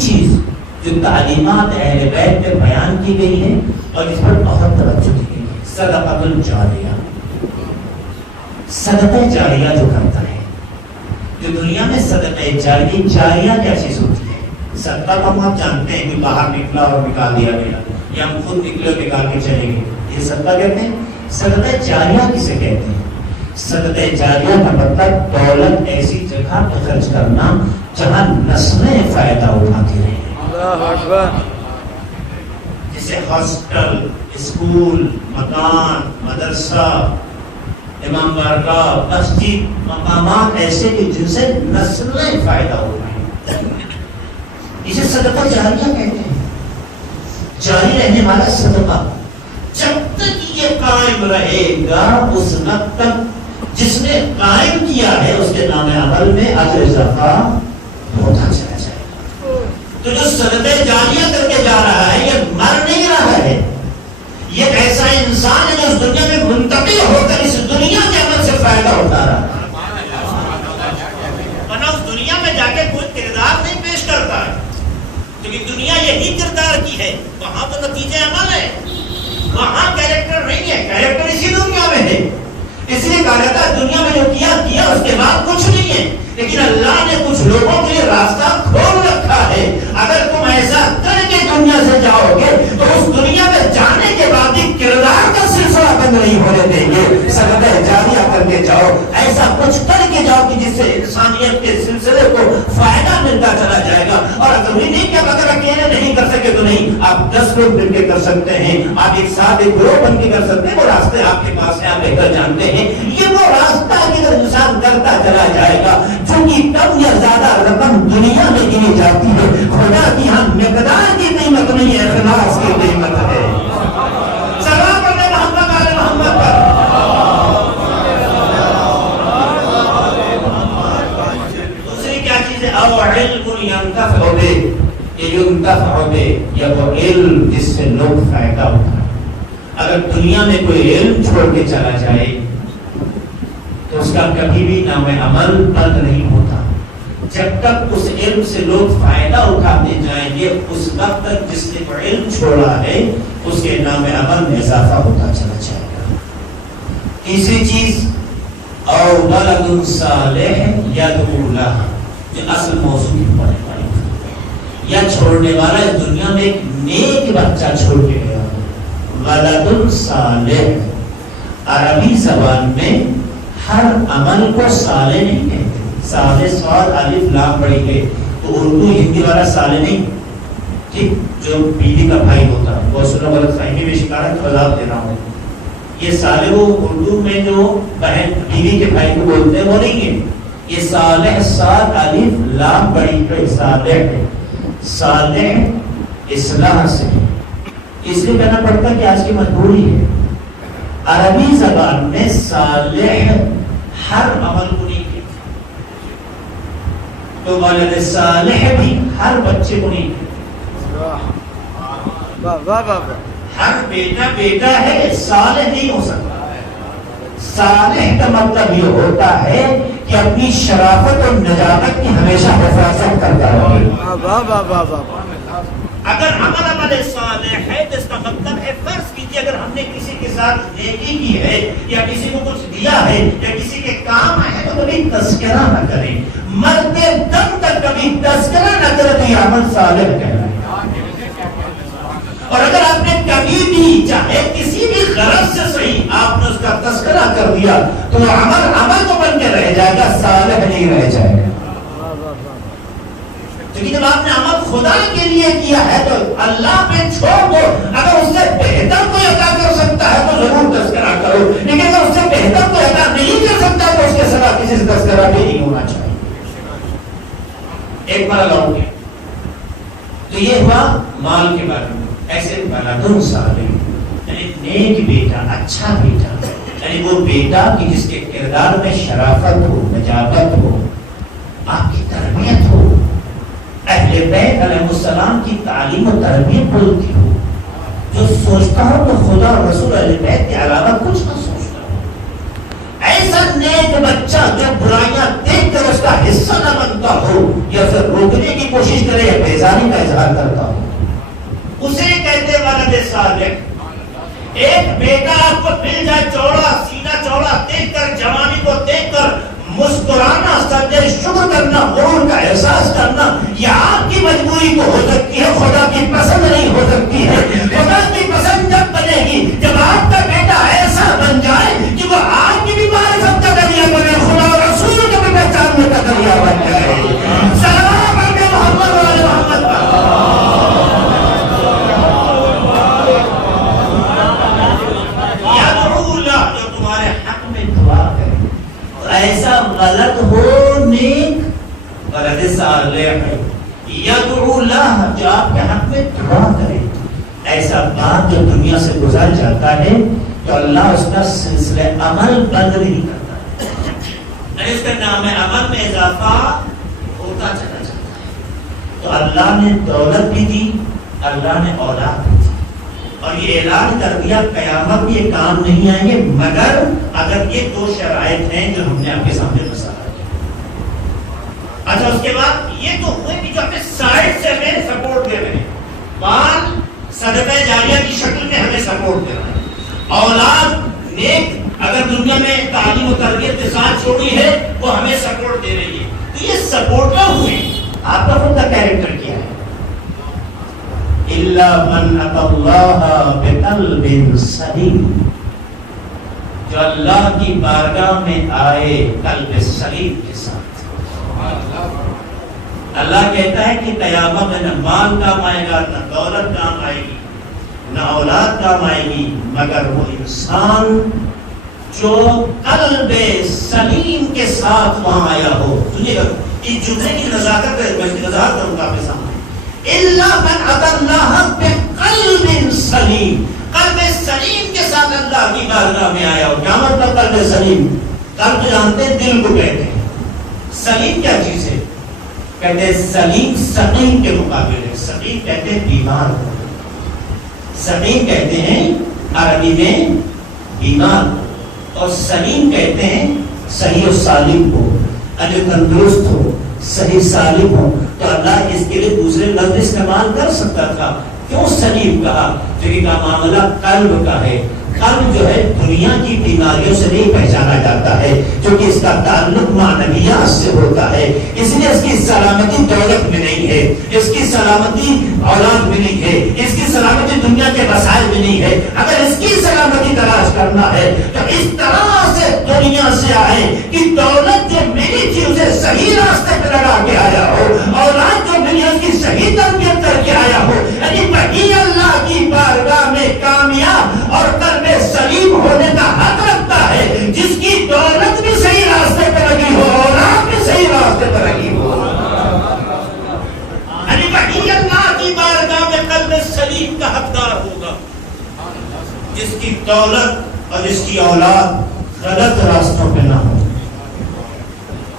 چیز جو تعلیمات اہل بیت میں بیان کی گئی ہے اور اس پر بہت توجہ دی گئی ہے، صدقۃ الجاریہ، صدقہ جاریہ جو کرتا ہے۔ جو دنیا میں صدقہ جاریہ کیا چیز ہوتی ہے؟ صدقہ کو آپ جانتے ہیں کہ باہر نکلا اور نکال دیا گیا، یا ہم خود نکلے اور نکال کے چلے گئے، یہ صدقہ کہتے ہیں۔ صدقہ جاریہ کسے کہتے ہیں؟ صدقہ جاریہ کا مطلب دولت ایسی جگہ پہ خرچ کرنا جہاں نسلیں فائدہ اٹھاتی رہیں۔ اللہ اکبر۔ جیسے ہاسپٹل، اسکول، مکان، مدرسہ، امام بارگاہ، مسجد، مقامات ایسے کہ جن سے نسلیں فائدہ اٹھائیں، اسے صدقہ جاریہ کہتے ہیں۔ جاری رہنے والا صدقہ جب تک یہ قائم رہے گا اس وقت تک جس نے قائم کیا ہے اس کے نام عمل میں اجر اضافہ ہوتا چلا جائے گا۔ تو جو صدقہ جاریہ کر کے جا رہا ہے یہ مر نہیں رہا ہے، یہ ایسا انسان ہے جو اس دنیا میں منتقل ہو کر اس دنیا کے عمل سے فائدہ اٹھا رہا ہے، ورنہ اس دنیا میں جا کے کوئی کردار نہیں پیش کرتا ہے، کیونکہ دنیا یہی کردار کی ہے، وہاں تو نتیجے عمل ہے، وہاں کیریکٹر نہیں ہے، کیریکٹر اسی دنیا میں ہے۔ اس لیے کہا جاتا ہے دنیا میں جو کیا اس کے بعد کچھ نہیں ہے، لیکن اللہ نے کچھ لوگوں کے لیے راستہ کھول رکھا ہے۔ اگر تم ایسا کر کے دنیا سے جاؤ گے تو اس دنیا میں جانے کے بعد بھی کردار کا سلسلہ بند نہیں ہونے دیں گے۔ صدقہ جاریہ کر کے جاؤ، ایسا کچھ کر کے جاؤ کہ جس سے انسانیت کے سلسلے کو فائدہ ملتا چلا جائے گا۔ اور اگر نہیں کیا، اگر اکیلے نہیں کر سکے تو نہیں، آپ 10 لوگ مل کے کر سکتے ہیں، آپ ایک ساتھ ایک گروہ بن کے کر سکتے ہیں، وہ راستے آپ کے پاس ہیں، آپ بہتر جانتے ہیں۔ یہ وہ راستہ ہے کہ اگر انسان کرتا چلا جائے گا، چونکہ کم یا زیادہ رقم دنیا میں گنی جاتی ہے، خدا کی ہاں مقدار کی قیمت نہیں ہے، اخلاص کی قیمت ہے۔ سلام پڑھیں محمد آل محمد پر۔ دوسری کیا چیز ہے؟ او علم ینتفع بہ، یہ ینتفع بہ، یا وہ علم جس سے لوگ فائدہ اٹھائیں۔ اگر دنیا میں کوئی علم چھوڑ کے چلا جائے تو اس کا کبھی بھی نام عمل بند نہیں ہوتا، جب تک اس علم سے لوگ فائدہ اٹھاتے جائیں گے اس وقت تک جس نے وہ علم چھوڑا ہے اس کے نام عمل میں اضافہ ہوتا چلا جائے گا۔ تیسری چیز او ولد صالح یدعو لہ، جو اصل موضوع کی پڑھنے والی، یا چھوڑنے والا اس دنیا میں ایک نیک بچہ چھوڑ کے گیا۔ ولد صالح، عربی زبان میں ہر عمل کو صالح نہیں کہتے، صالح صاد الف لام پڑھی گئی، تو اردو ہندی والا صالح نہیں، ٹھیک، جو بیوی کا بھائی ہوتا ہے، وہ سنو غلط فہمی میں شکار ہے تو وضاحت دے رہا ہوں۔ یہ صالح وہ اردو میں جو بہن بیوی کے بھائی کو بولتے ہیں وہ نہیں ہے، یہ صالح صاد الف لام پڑھی گئی، صالح ہے، صالح اصلاح سے، اس لیے کہنا پڑتا ہے کہ آج کی مجبوری ہے۔ عربی زبان میں صالح ہر عمل کو نہیں کہتے، تو والد صالح بھی ہر بچے کو نہیں کہتے۔ ہر بیٹا بیٹا ہے، صالح نہیں ہو سکتا۔ صالح کا مطلب یہ ہوتا ہے کہ اپنی شرافت اور نجابت کی ہمیشہ حفاظت کرتا رہے۔ اگر عمل صالح ہے تو اس کا مطلب ہے، فرض کیجیے اگر ہم نے کسی کے ساتھ نیکی کی ہے یا کسی کو کچھ دیا ہے یا کسی کے کام ہے تو کبھی تذکرہ نہ کریں، مرتے دم تک کبھی تذکرہ نہ کریں تو یہ عمل صالح کہلائے۔ اور اگر آپ نے کبھی بھی چاہے کسی بھی غرض سے صحیح آپ نے اس کا تذکرہ کر دیا تو وہ عمل تو بن کے رہ جائے گا، صالح نہیں رہ جائے گا۔ کیونکہ جب آپ نے عمل خدا کے لیے کیا ہے تو اللہ پہ چھوڑ دو، اگر اس سے بہتر کوئی عطا کر سکتا ہے تو ضرور کر ولد صالح، یعنی نیک بیٹا، اچھا بیٹا، یعنی وہ بیٹا کہ جس کے کردار میں شرافت ہو، نجابت ہو، آپ کی تربیت ہو، اہل بیت علیہ السلام کی تعلیم و تربیت بولتی ہو، جو سوچتا ہو تو خدا اور رسول اہل بیت کے علاوہ کچھ نہ سوچتا ہو، ایسا نیک بچہ جو برائیاں دیکھ کر اس کا حصہ نہ بنتا ہو یا پھر روکنے کی کوشش کرے یا بیزاری کا اظہار کرتا ہو، اسے کہتے ولد صالح۔ ایک بیٹا آپ کو مل جائے چوڑا، سینہ چوڑا دیکھ کر، جوانی کو دیکھ کر مسکرانا، سجدہ شکر کرنا، غرور کا احساس کرنا، یہ آپ کی مجبوری کو ہو سکتی ہے، خدا کی پسند نہیں ہو سکتی ہے۔ خدا کی پسند جب بنے گی جب آپ کا بیٹا ایسا بن جائے کہ وہ آپ کی بھی معرفت کا ذریعہ بنے، خدا اور رسول کو بھی پہچاننے کا ذریعہ بن جائے۔ سلام علیکم محمد و آل محمد۔ ایسا غلط ہو نیک ولد صالح، یدعو اللہ جو آپ کے حق میں دعا کرے، ایسا بات جو دنیا سے گزر جاتا ہے تو اللہ اس کا سلسلہ عمل بند نہیں کرتا ہے، اس کا نام عمل میں اضافہ ہوتا چلا جاتا ہے۔ تو اللہ نے دولت بھی دی، اللہ نے اولاد بھی دی، اور یہ اعلان کر دیا قیامت میں یہ کام نہیں آئیں گے مگر اگر یہ دو شرائط ہیں جو ہم نے آپ کے سامنے بتایا۔ اچھا اس کے بعد یہ تو ہوئے کہ جو اپنے سائڈ سے ہمیں سپورٹ دے رہے ہیں، مال صدقہ جاریہ کی شکل میں ہمیں سپورٹ دے رہے ہیں، اولاد نیک اگر دنیا میں تعلیم و تربیت کے ساتھ چھوڑی ہے وہ ہمیں سپورٹ دے رہی ہے، تو یہ سپورٹر ہوئے۔ آپ کا خود کا کیریکٹر کیا ہے؟ إِلَّا مَنْ أَتَى اللَّهَ بِقَلْبٍ سَلِيمٍ، جو اللہ کی بارگاہ میں آئے قلب سلیم کے ساتھ۔ اللہ کہتا ہے کہ قیامت میں نہ مال کام آئے گا، نہ دولت کام آئے گی، نہ اولاد کام آئے گی، مگر وہ انسان جو قلب سلیم کے ساتھ وہاں آیا ہو۔ سنیے گا اس جملے کی نزاکت ہے، میں اس کی وضاحت کروں گا آپ کے سامنے۔ الا من اتى الله بقلب سلیم، قلب سلیم کے ساتھ اللہ کی بارگاہ میں آیا ہو۔ کیا مطلب قلب سلیم؟ قلب جانتے ہیں دل کو کہتے ہیں، سلیم کیا چیز ہے؟ کہتے ہیں سلیم سقیم کے مقابلے ہے، سقیم کہتے ہیں بیمار ہو، سقیم کہتے ہیں عربی میں بیمار، اور سلیم کہتے ہیں صحیح و سالم ہو، یعنی تندرست ہو، صحیح سالم ہو۔ تو اللہ اس کے لیے دوسرے لفظ استعمال کر سکتا تھا، کیوں سلیم کہا؟ کیونکہ کا معاملہ قلب کا ہے، قلب جو ہے دنیا کی بیماریوں سے نہیں پہچانا جاتا ہے، کیونکہ اس کا تعلق معنویات سے ہوتا ہے، اس لیے اس کی سلامتی دولت میں نہیں ہے، اس کی سلامتی اولاد میں نہیں ہے، اس کی سلامتی دنیا کے وسائل میں نہیں ہے۔ اگر اس کی سلامتی تلاش کرنا ہے تو اس طرح سے دنیا سے آئے کہ دولت جو میری تھی اسے صحیح راستے پہ لگا کے آیا ہو، اولاد جو میری اس کی صحیح تربیت کر کے آیا ہو، یعنی وہی اللہ کی بارگاہ میں کامیاب اور قلب سلیم ہونے کا حق رکھتا ہے، جس کی دولت بھی صحیح راستے پہ لگی ہو، اولاد بھی صحیح راستے پہ لگی ہو۔ یعنی وہی اللہ کی بارگاہ میں قلب سلیم کا حقدار ہوگا، جس کی دولت اور جس کی اولاد غلط راستوں پہ نہ ہو،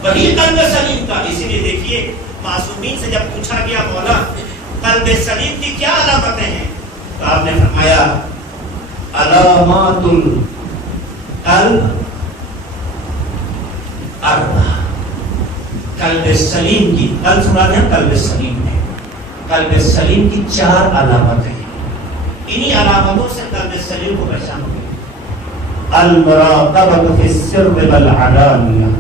وہی قلب سلیم کا۔ اسی لیے دیکھیے معصومین سے جب پوچھا گیا مولا قلب سلیم کی کیا علامتیں ہیں، تو آپ نے فرمایا علامات القلب اربع، قلب سلیم کی، قلب سنا دیں قلب سلیم ہے، قلب سلیم کی 4 علامتیں ہیں، انہی علامتوں سے قلب سلیم کو پہچانو گے۔ المراقبۃ فی السر والعلانیہ،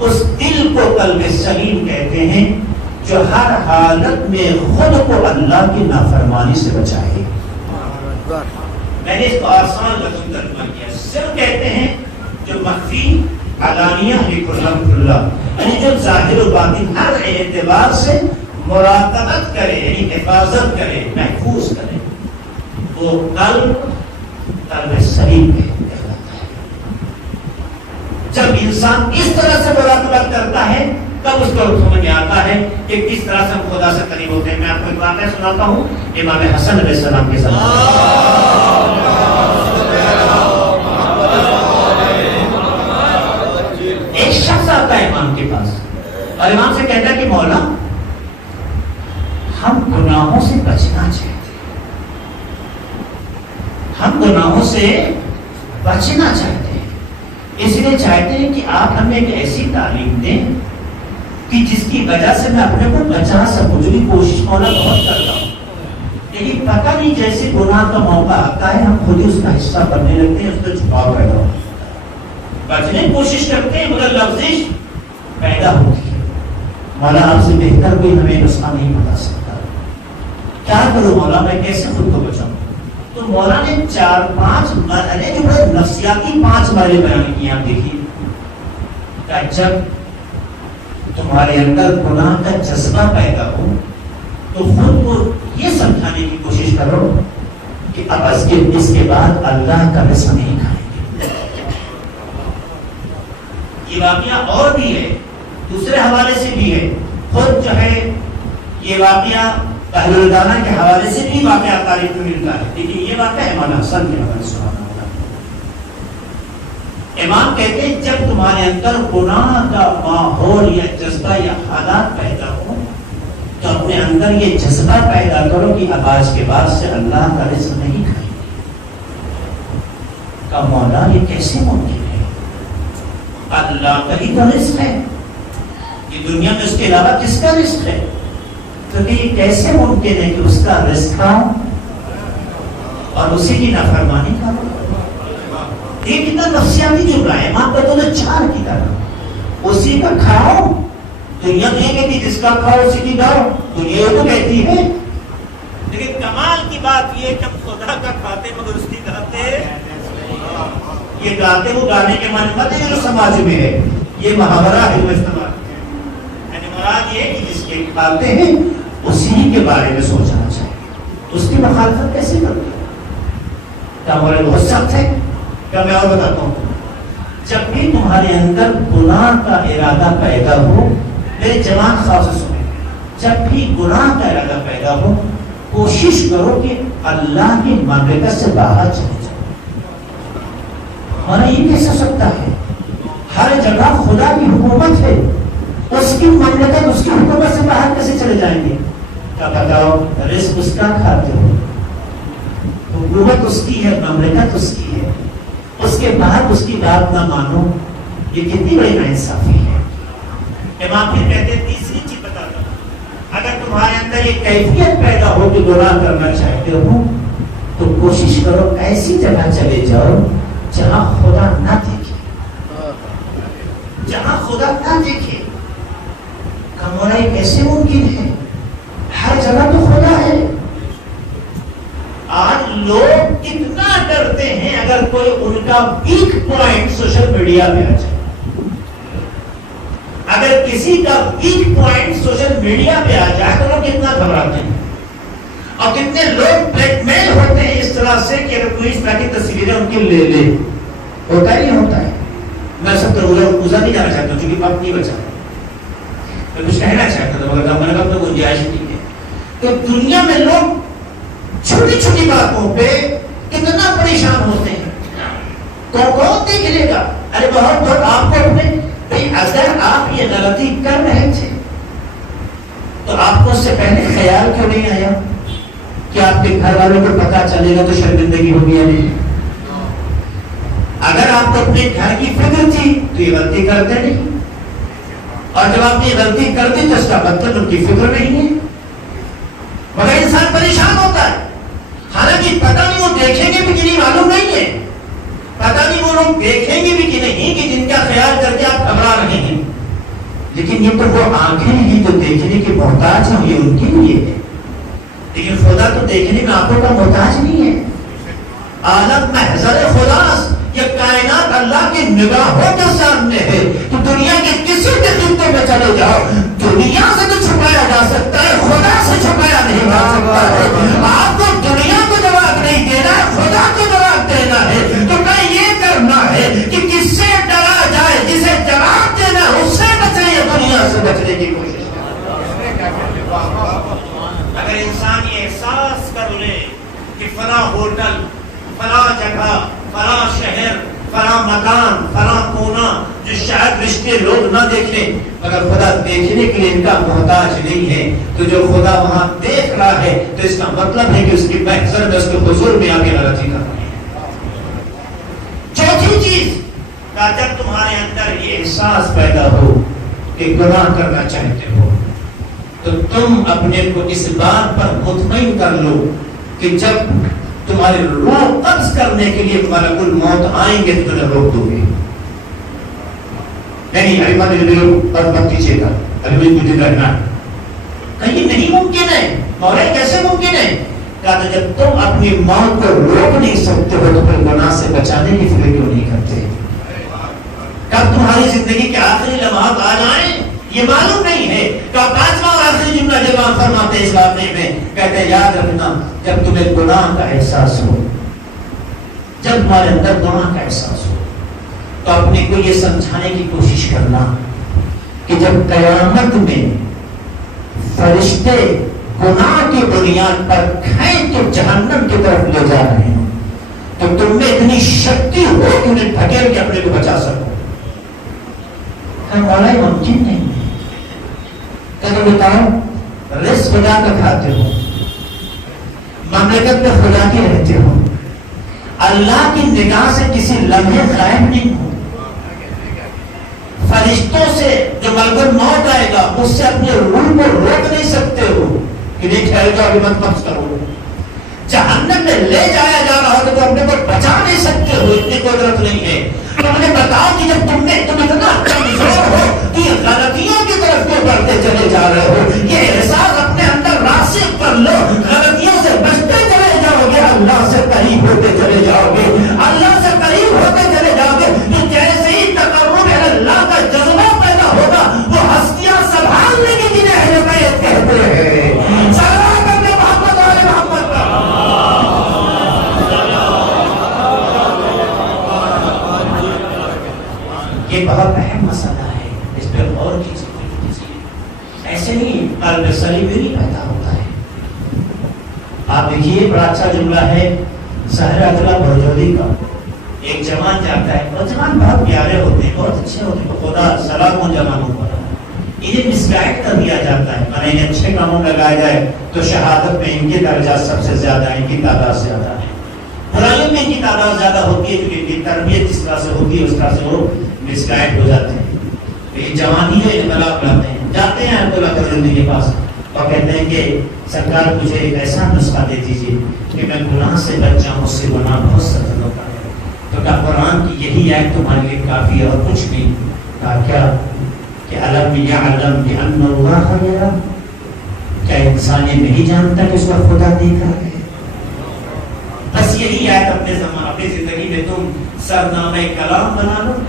اس دل کو قلب سلیم کہتے ہیں جو ہر حالت میں خود کو اللہ کی نافرمانی سے بچائے۔ میں نے اس کو آسان لفظ میں ترجمہ کیا، سر کہتے ہیں جو مخفی، علانیہ اللہ، یعنی جو ظاہر و باطن ہر اعتبار سے مراقبت کرے، یعنی حفاظت کرے، محفوظ کرے، وہ قلب سلیم کہلاتا ہے۔ جب انسان اس طرح سے مراقبت کرتا ہے تب اس کو سمجھ میں آتا ہے کہ کس طرح سے ہم خدا سے قریب ہوتے ہیں. میں آپ کو ایک واقعہ سناتا ہوں امام حسن علیہ السلام کے ساتھ. ایک شخص آتا ہے امام کے پاس اور امام سے کہتا ہے کہ مولا ہم گناہوں سے بچنا چاہتے ہیں, ہم گناہوں سے بچنا چاہتے ہیں, اس لیے چاہتے ہیں کہ آپ ہمیں ایک ایسی تعلیم دیں کہ جس کی وجہ سے میں اپنے کو بچا سکوں, جو کی کوشش مولا بہت کرتا ہوں, لیکن پتہ نہیں جیسے گناہ کا موقع آتا ہے ہم خود ہی اس کا حصہ بننے لگتے ہیں, اس کا چھپاؤ پیدا ہوتا ہے, بچنے کی کوشش کرتے ہیں مگر لفزش پیدا ہوتی ہے. مولا آپ سے بہتر کوئی ہمیں نسخہ نہیں بتا سکتا, کیا کروں مولا, میں کیسے خود کو بچاؤں؟ تو مولا نے 4-5 مرحلے جو بڑے نفسیاتی 5 مرحلے بیان کیے. آپ دیکھیے کہ جب تمہارے اندر گناہ کا جذبہ پیدا ہو تو خود کو یہ سمجھانے کی کوشش کرو کہ اب اس کے بعد اللہ کا رزق نہیں کھائیں گے. یہ واقعہ اور بھی ہے, دوسرے حوالے سے بھی ہے, خود جو ہے یہ واقعہ اہل الدانہ کے حوالے سے بھی واقعہ تاریخ میں ملتا ہے, لیکن یہ واقعہ امام حسن کے حوالے سے ہوتا ہے. امام کہتے ہیں جب تمہارے اندر گناہ کا ماحول یا جذبہ یا حالات پیدا ہو تو اپنے اندر یہ جذبہ پیدا کرو کہ اب آج کے بعد سے اللہ کا رزق نہیں کھائیں گے. کہ مولا یہ کیسے ممکن ہے؟ اللہ کا ہی تو رزق ہے, یہ دنیا میں اس کے علاوہ کس کا رزق ہے؟ تو یہ کیسے ممکن ہے کہ اس کا رزق کھاؤ اور اسی کی نافرمانی کرو؟ یہ کتنا نفسیاتی جملہ ہے. ماں کا تو چار کی طرح اسی کا کھاؤ, دنیا تو یہ کہتی جس کا کھاؤ اسی کی گاؤ, دنیا یہ تو کہتی ہے, لیکن کمال کی بات یہ کہ ہم خدا کا کھاتے مگر اس کی گاتے. یہ گاتے وہ گانے کے معنی مت ہے جو سماج میں ہے, یہ محاورہ ہے وہ استعمال ہے. یعنی مراد یہ کہ جس کے کھاتے ہیں اسی کے بارے میں سوچنا چاہیے, اس کی مخالفت کیسے کرتے ہیں؟ کیا ہمارے بہت سخت ہے؟ کیا میں اور بتاتا ہوں, جب بھی تمہارے اندر گناہ کا ارادہ پیدا ہو, میرے جوان خاص سنیں, جب بھی گناہ کا ارادہ پیدا ہو کوشش کرو کہ اللہ کی مملکت سے باہر چلے جاؤ. ہمارا یہ کیسے ہو سکتا ہے؟ ہر جگہ خدا کی حکومت ہے, اس کی مملکت اس کی حکومت سے باہر کیسے چلے جائیں گے؟ کیا بتاؤ, رزق اس کا کھاتے ہو, حکومت اس کی ہے, مملکت اس کی ہے, اس کے بعد اس کی بات نہ مانو, یہ کتنی بڑی ناانصافی ہے. امام پھر کہتے ہیں تیسری چیز بتاتا ہوں, اگر تمہارے اندر یہ کیفیت پیدا ہو کہ گناہ کرنا چاہتے ہو تو کوشش کرو ایسی جگہ چلے جاؤ جہاں خدا نہ دیکھے, جہاں خدا نہ دیکھے. ہمارا یہ کیسے ممکن ہے؟ ہر جگہ تو خدا ہے. آج لوگ کتنا ڈرتے ہیں اگر کوئی ان کا ویک پوائنٹ سوشل میڈیا پہ آ جائے. اگر کسی کا ویک پوائنٹ سوشل میڈیا پہ آ جائے تو لوگ کتنا گھبراتے ہیں, اور کتنے لوگ بلیک میل ہوتے ہیں اس طرح سے کہ اگر کوئی اس طرح کی تصویریں ان کی لے لے. ہوتا ہی نہیں ہوتا ہے. میں سب کو روزہ نہیں جانا چاہتا ہوں کیونکہ وقت نہیں بچا, میں کچھ کہنا چاہتا تھا مگر میں نے کہا تو گنجائش نہیں ہے. تو دنیا میں لوگ چھوٹی چھوٹی باتوں پہ کتنا پریشان ہوتے ہیں. کون دیکھ لے گا؟ ارے بہت بہت آپ کو اپنے اگر آپ یہ غلطی کر رہے تھے تو آپ کو اس سے پہلے خیال کیوں نہیں آیا کہ آپ کے گھر والوں کو پتا چلے گا تو شرمندگی ہوگی یا نہیں؟ اگر آپ کو اپنے گھر کی فکر تھی تو یہ غلطی کرتے نہیں, اور جب آپ یہ غلطی کرتے تو اس کا مطلب ان کی فکر نہیں ہے. مگر انسان پریشان ہوتا ہے, حالانکہ پتہ نہیں وہ دیکھیں گے بھی کہ نہیں معلوم نہیں ہے, پتہ نہیں وہ لوگ دیکھیں گے بھی کہ نہیں کہ جن کا خیال کر کے آپ گھبرا رہے ہیں. لیکن یہ تو وہ آنکھیں ہیں جو دیکھنے کے محتاج ہیں, یہ ان کے لیے ہے. لیکن خدا تو دیکھنے میں آنکھوں کا محتاج نہیں ہے. عالم محضر خدا, یہ کائنات اللہ کی نگاہوں کے سامنے ہے. تو دنیا کے کسی بھی خطے میں چلے جاؤ, دنیا سے تو چھپایا جا سکتا ہے, خدا سے چھپایا نہیں جا سکتا ہے. آپ کو دنیا کو جواب نہیں دینا ہے, خدا کو جواب دینا ہے. تو میں یہ کرنا ہے کہ کس سے ڈرا جائے, جسے جواب دینا ہے اس سے بچے, یہ دنیا سے بچنے کی کوشش کرے. اگر انسان یہ احساس کر لے کہ فلاں ہوٹل، فلاں جگہ، فلاں شہر، فلاں مکان، فلاں کونا جو شاید رشتے لوگ نہ دیکھیں مگر خدا دیکھنے کے لیے ان کا محتاج نہیں ہے، تو جو خدا وہاں دیکھ رہا ہے تو اس کا مطلب ہے کہ اس کی محضر میں، اس کے حضور میں آگے غلطی کر رہے ہیں. چوتھی چیز کہ جب تمہارے اندر یہ احساس پیدا ہو کہ گناہ کرنا چاہتے ہو تو تم اپنے کو اس بات پر مطمئن کر لو کہ جب تمہاری روح قبض کرنے کے لیے ملک الموت آئیں گے تو تمہیں روک دو گے. نہیں ابھی مت پیچھے کا ابھی مجھے رہنا کہیں نہیں ممکن ہے. مولا کیسے ممکن ہے؟ کہا تو جب تم اپنی موت کو روک نہیں سکتے ہو تو پھر گناہ سے بچانے کی فکر کیوں نہیں کرتے؟ کب تمہاری زندگی کے آخری لمحات آ جائیں یہ معلوم نہیں ہے. تو پانچواں اور آخری جملہ جب آپ فرماتے ہیں اس واقعے میں کہتے ہیں یاد رکھنا جب تمہیں گناہ کا احساس ہو، جب تمہارے اندر گناہ کا احساس ہو تو اپنے کو یہ سمجھانے کی کوشش کرنا کہ جب قیامت میں فرشتے گناہ کی بنیاد پر کھینچ کے جہنم کی طرف لے جا رہے ہیں تو تم میں اتنی شکتی ہو کہ انہیں دھکیل کے اپنے کو بچا سکو. مولا یہ ممکن نہیں ہے. کہ بتاؤ رزق خدا کا کھاتے ہو، مملکت میں خدا کے رہتے ہو، اللہ کی نگاہ سے کسی لمحے غائب نہیں ہو، فرشتوں سے جو ملک الموت آئے گا اس سے اپنے روح کو روک نہیں سکتے ہو کہ نہیں ٹھہر جاؤ ابھی مت مت کرو. جہنم میں لے جایا جا رہا ہو تو اپنے کو بچا نہیں سکتے ہو، اتنی قدرت نہیں ہے. انہیں بتاؤ کہ جب تم اتنا کمزور ہو کہ غلطیوں کی طرف کیوں بڑھتے چلے جا رہے ہو، یہ احساس اپنے اندر راسخ کر لو. غلطیوں سے بچتے چلے جاؤ گے، اللہ سے قریب ہوتے چلے جاؤ گے، اللہ سے قریب ہوتے چلے جاؤ گے. تو جیسے ہی تقرب اللہ کا جذبہ پیدا ہوگا وہ ہستیاں سنبھالنے کی جنہیں اہل بیت کہتے ہیں. سلام کرنے محمد والے محمد کا. یہ بہت اہم مسئلہ ہے، اس پہ غور کیجیے. ایسے نہیں قلب سلیم نہیں پیدا ہوتا ہے. آپ دیکھیے بڑا اچھا جملہ ہے سحر اطلاع برجودی کا. ایک جوان جاتا ہے، اور جوان بہت پیارے ہوتے ہیں، بہت اچھے ہوتے ہیں، خدا سلام و جوانوں پر انہیں مس گائڈ کر دیا جاتا ہے. میں انہیں اچھے کاموں میں لگایا جائے تو شہادت میں ان کے درجات سب سے زیادہ ہیں، ان کی تعداد زیادہ ہے. برائیوں میں ان کی تعداد زیادہ ہوتی ہے کیونکہ ان کی تربیت جس طرح سے ہوتی ہے اس طرح سے وہ مس گائڈ ہو جاتے ہیں. یہ جوانی ہے انقلاب لاتے ہیں، جاتے ہیں عبداللہ قدرندی کے پاس اور کہتے ہیں کہ سرکار مجھے ایک ایسا نسخہ دے دیجیے کہ میں گناہ سے بچ جاؤں، اس سے گناہ بہت سخت ہوتا ہے. تو کہا قرآن کی یہی آیت تمہارے لیے کافی ہے اور کچھ نہیں. کہا کیا کہ علم یعلم بأن اللہ یرا، کیا انسان یہ نہیں جانتا کہ اس کا خدا دیکھ رہا ہے؟ بس یہی آیت اپنی زندگی میں تم سرنامہ کلام بنا لو،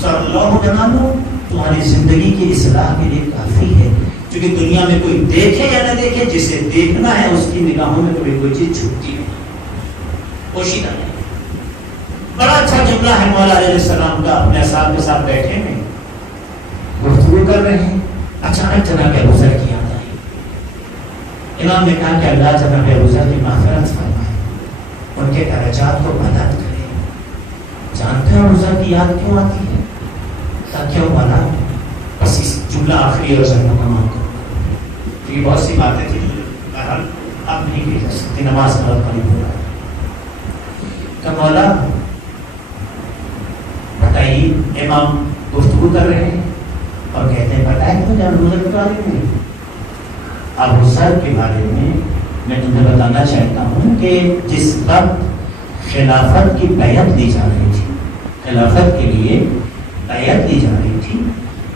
سرلوح بنا لو، تمہاری زندگی کی اصلاح کے لیے کافی ہے. کیونکہ دنیا میں کوئی دیکھے یا نہ دیکھے، جسے دیکھنا ہے اس کی نگاہوں میں کبھی کوئی چیز چھپتی نہیں، پوشیدہ نہیں. بڑا اچھا جملہ ہے مولا علیہ السلام کا. اپنے اصحاب کے ساتھ بیٹھے ہیں، گفتگو کر رہے ہیں، اچانک جناب ابوذر کی یاد آئی. امام نے کہا کہ اللہ جناب ابوذر کی مغفرت فرمائے، ان کے درجات کو بلند کرے. جانتے ہیں ابوذر کی یاد کیوں آتی ہے؟ کیوں بنا؟ بس اس جملہ آخری اور ذہنوں کا مان کرو. یہ بہت سی باتیں تھیں بہرحال اب نہیں کی جا سکتی، نماز مدد کا نہیں ہو رہا. کہ مولا بتائیے، امام گفتگو کر رہے ہیں اور کہتے ہیں بتائیں تو جان ابوذر کے بارے میں. ابوذر کے بارے میں تمہیں بتانا چاہتا ہوں کہ جس وقت خلافت کی بیعت دی جا رہی تھی، خلافت کے لیے بیعت دی جا رہی تھی،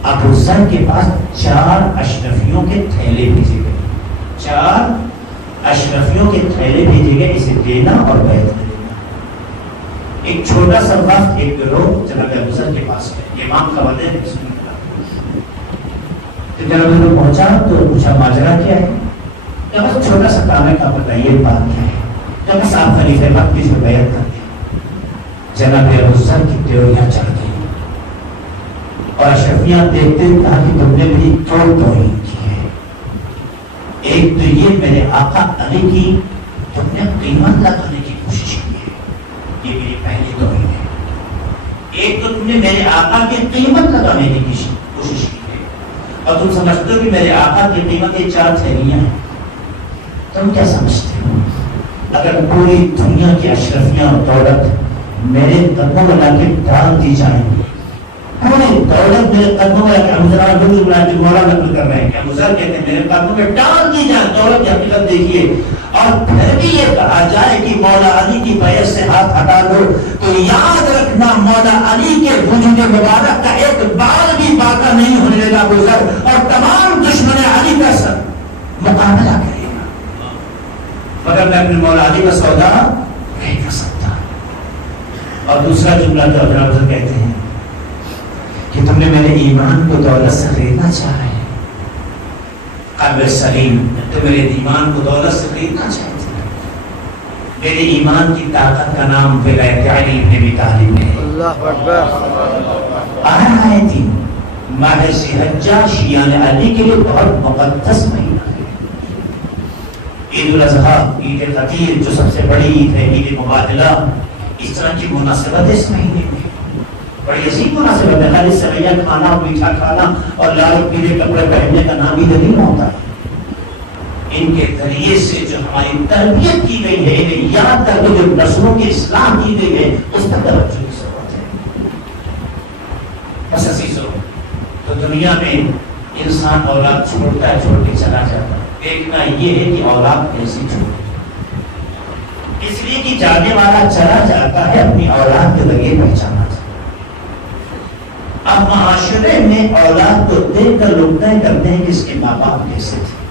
ابوذر کے پاس 4 اشرفیوں کے تھیلے بھیجے گئے. 4 اشرفیوں کے تھیلے بھیجے گئے اسے دینا اور بیعت دینا. ایک چھوٹا سا وقت ایک گروہ جناب ابوذر کے پاس گئے. امام کا وعدہ ہے اس میں تو جناب ابوذر پہنچا تو پوچھا ماجرا کیا ہے؟ کہ بس چھوٹا سا کام ہے، آپ بتائیے بات کیا ہے؟ کہ بس آپ خلیفہ وقت کی جو بیعت کر دیں. جناب ابوذر کی ڈیوریاں چڑھ گئی. اور اشرفیاں دیکھتے ہوئے کہا کہ تم نے میری دو توہین کی ہے. ایک تو یہ میرے آقا علی کی تم نے قیمت لگانے کی کوشش کی ہے, یہ میری پہلی توہین ہے. ایک تو تم نے میرے آقا کی قیمت لگانے کی کوشش کی ہے, اور تم سمجھتے ہو کہ میرے آقا کی قیمت یہ 4 تھیلیاں ہیں. تم کیا سمجھتے ہو اگر پوری دنیا کی اشرفیاں اور دولت میرے قدموں میں لا کے ڈال دی جائیں گی, پوری دولت میرے قدموں میں مولا نقل کر رہے ہیں, کیا مزار کہتے ہیں میرے قدموں میں ڈال دی جائے, دولت کی حقیقت دیکھیے, اور پھر بھی یہ کہا جائے کہ مولا علی کی بیعت سے ہاتھ ہٹا دو, تو یاد رکھنا مولا علی کے وجود مبارک کا ایک بال بھی باقی نہیں ہونے لگا گزر, اور تمام دشمن علی کا سر مقابلہ کرے گا, مگر میں اپنے مولا علی کا سودا نہیں کر سکتا. اور دوسرا جملہ جو ابن حضرت کہتے ہیں کہ تم نے میرے ایمان کو دولت سے خریدنا چاہا ہے, قلب سلیم, تو میرے ایمان کو دولت سے خریدنا چاہتے ہیں. میرے ایمان کی طاقت کا نام ولایت علی ابن ابی طالب ہے. اللہ اکبر. آیا تھی ماہ ذوالحجہ شیعان علی کے لیے بہت مقدس مہینہ ہے. عید الاضحیٰ, عید الفطر جو سب سے بڑی عید ہے, عید مبادلہ, اس طرح کی مناسبت اس مہینے میں بڑی عظیم مناسبت ہے. خالی سویاں کھانا اور میٹھا کھانا اور لال پیلے کپڑے پہننے کا نام عید نہیں ہوتا ہے. ان کے ذریعے سے جو ہماری تربیت کی گئی ہے, انہیں یاد کر کے جو نسلوں کی اصلاح کی گئی ہے, اس پر توجہ کی ضرورت ہے. بس عزیزو, تو دنیا میں انسان اولاد چھوڑتا ہے, چھوڑ کے چلا جاتا ہے. دیکھنا یہ ہے کہ اولاد کیسے چھوڑے, اس لیے کہ جانے والا چلا جاتا ہے اپنی اولاد کے ذریعے پہچانا جاتا ہے. اب معاشرے میں اولاد کو دیکھ کر لوگ طے کرتے ہیں کہ اس کے ماں باپ کیسے تھے.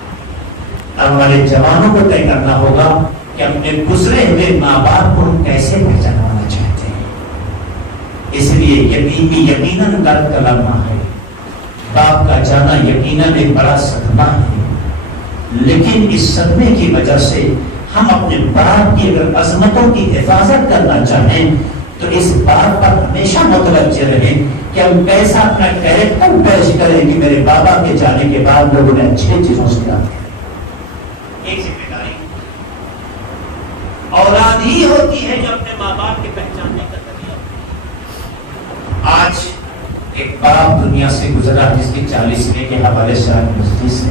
اب ہمارے جوانوں کو طے کرنا ہوگا کہ اپنے گزرے ہوئے ماں باپ کو ہم کیسے پہچانوانا چاہتے ہیں. اس لیے یقیناً درد کا لمحہ ہے, باپ کا جانا یقیناً ایک بڑا صدمہ ہے, لیکن اس صدمے کی وجہ سے ہم اپنے باپ کی اگر عظمتوں کی حفاظت کرنا چاہیں تو اس بات پر ہمیشہ متوجہ رہیں کہ ہم کیسا اپنا کیریکٹر پیش کریں کہ میرے بابا کے جانے کے بعد لوگوں نے اچھے چیزوں سے یاد کیا. ایک ذمہ داری اولاد ہی ہوتی ہے جو اپنے ماں باپ کے پہچاننے کا ذریعہ. آج ایک باپ دنیا سے گزرا جس کی 40ویں کے حوالے سے آج مسجد سے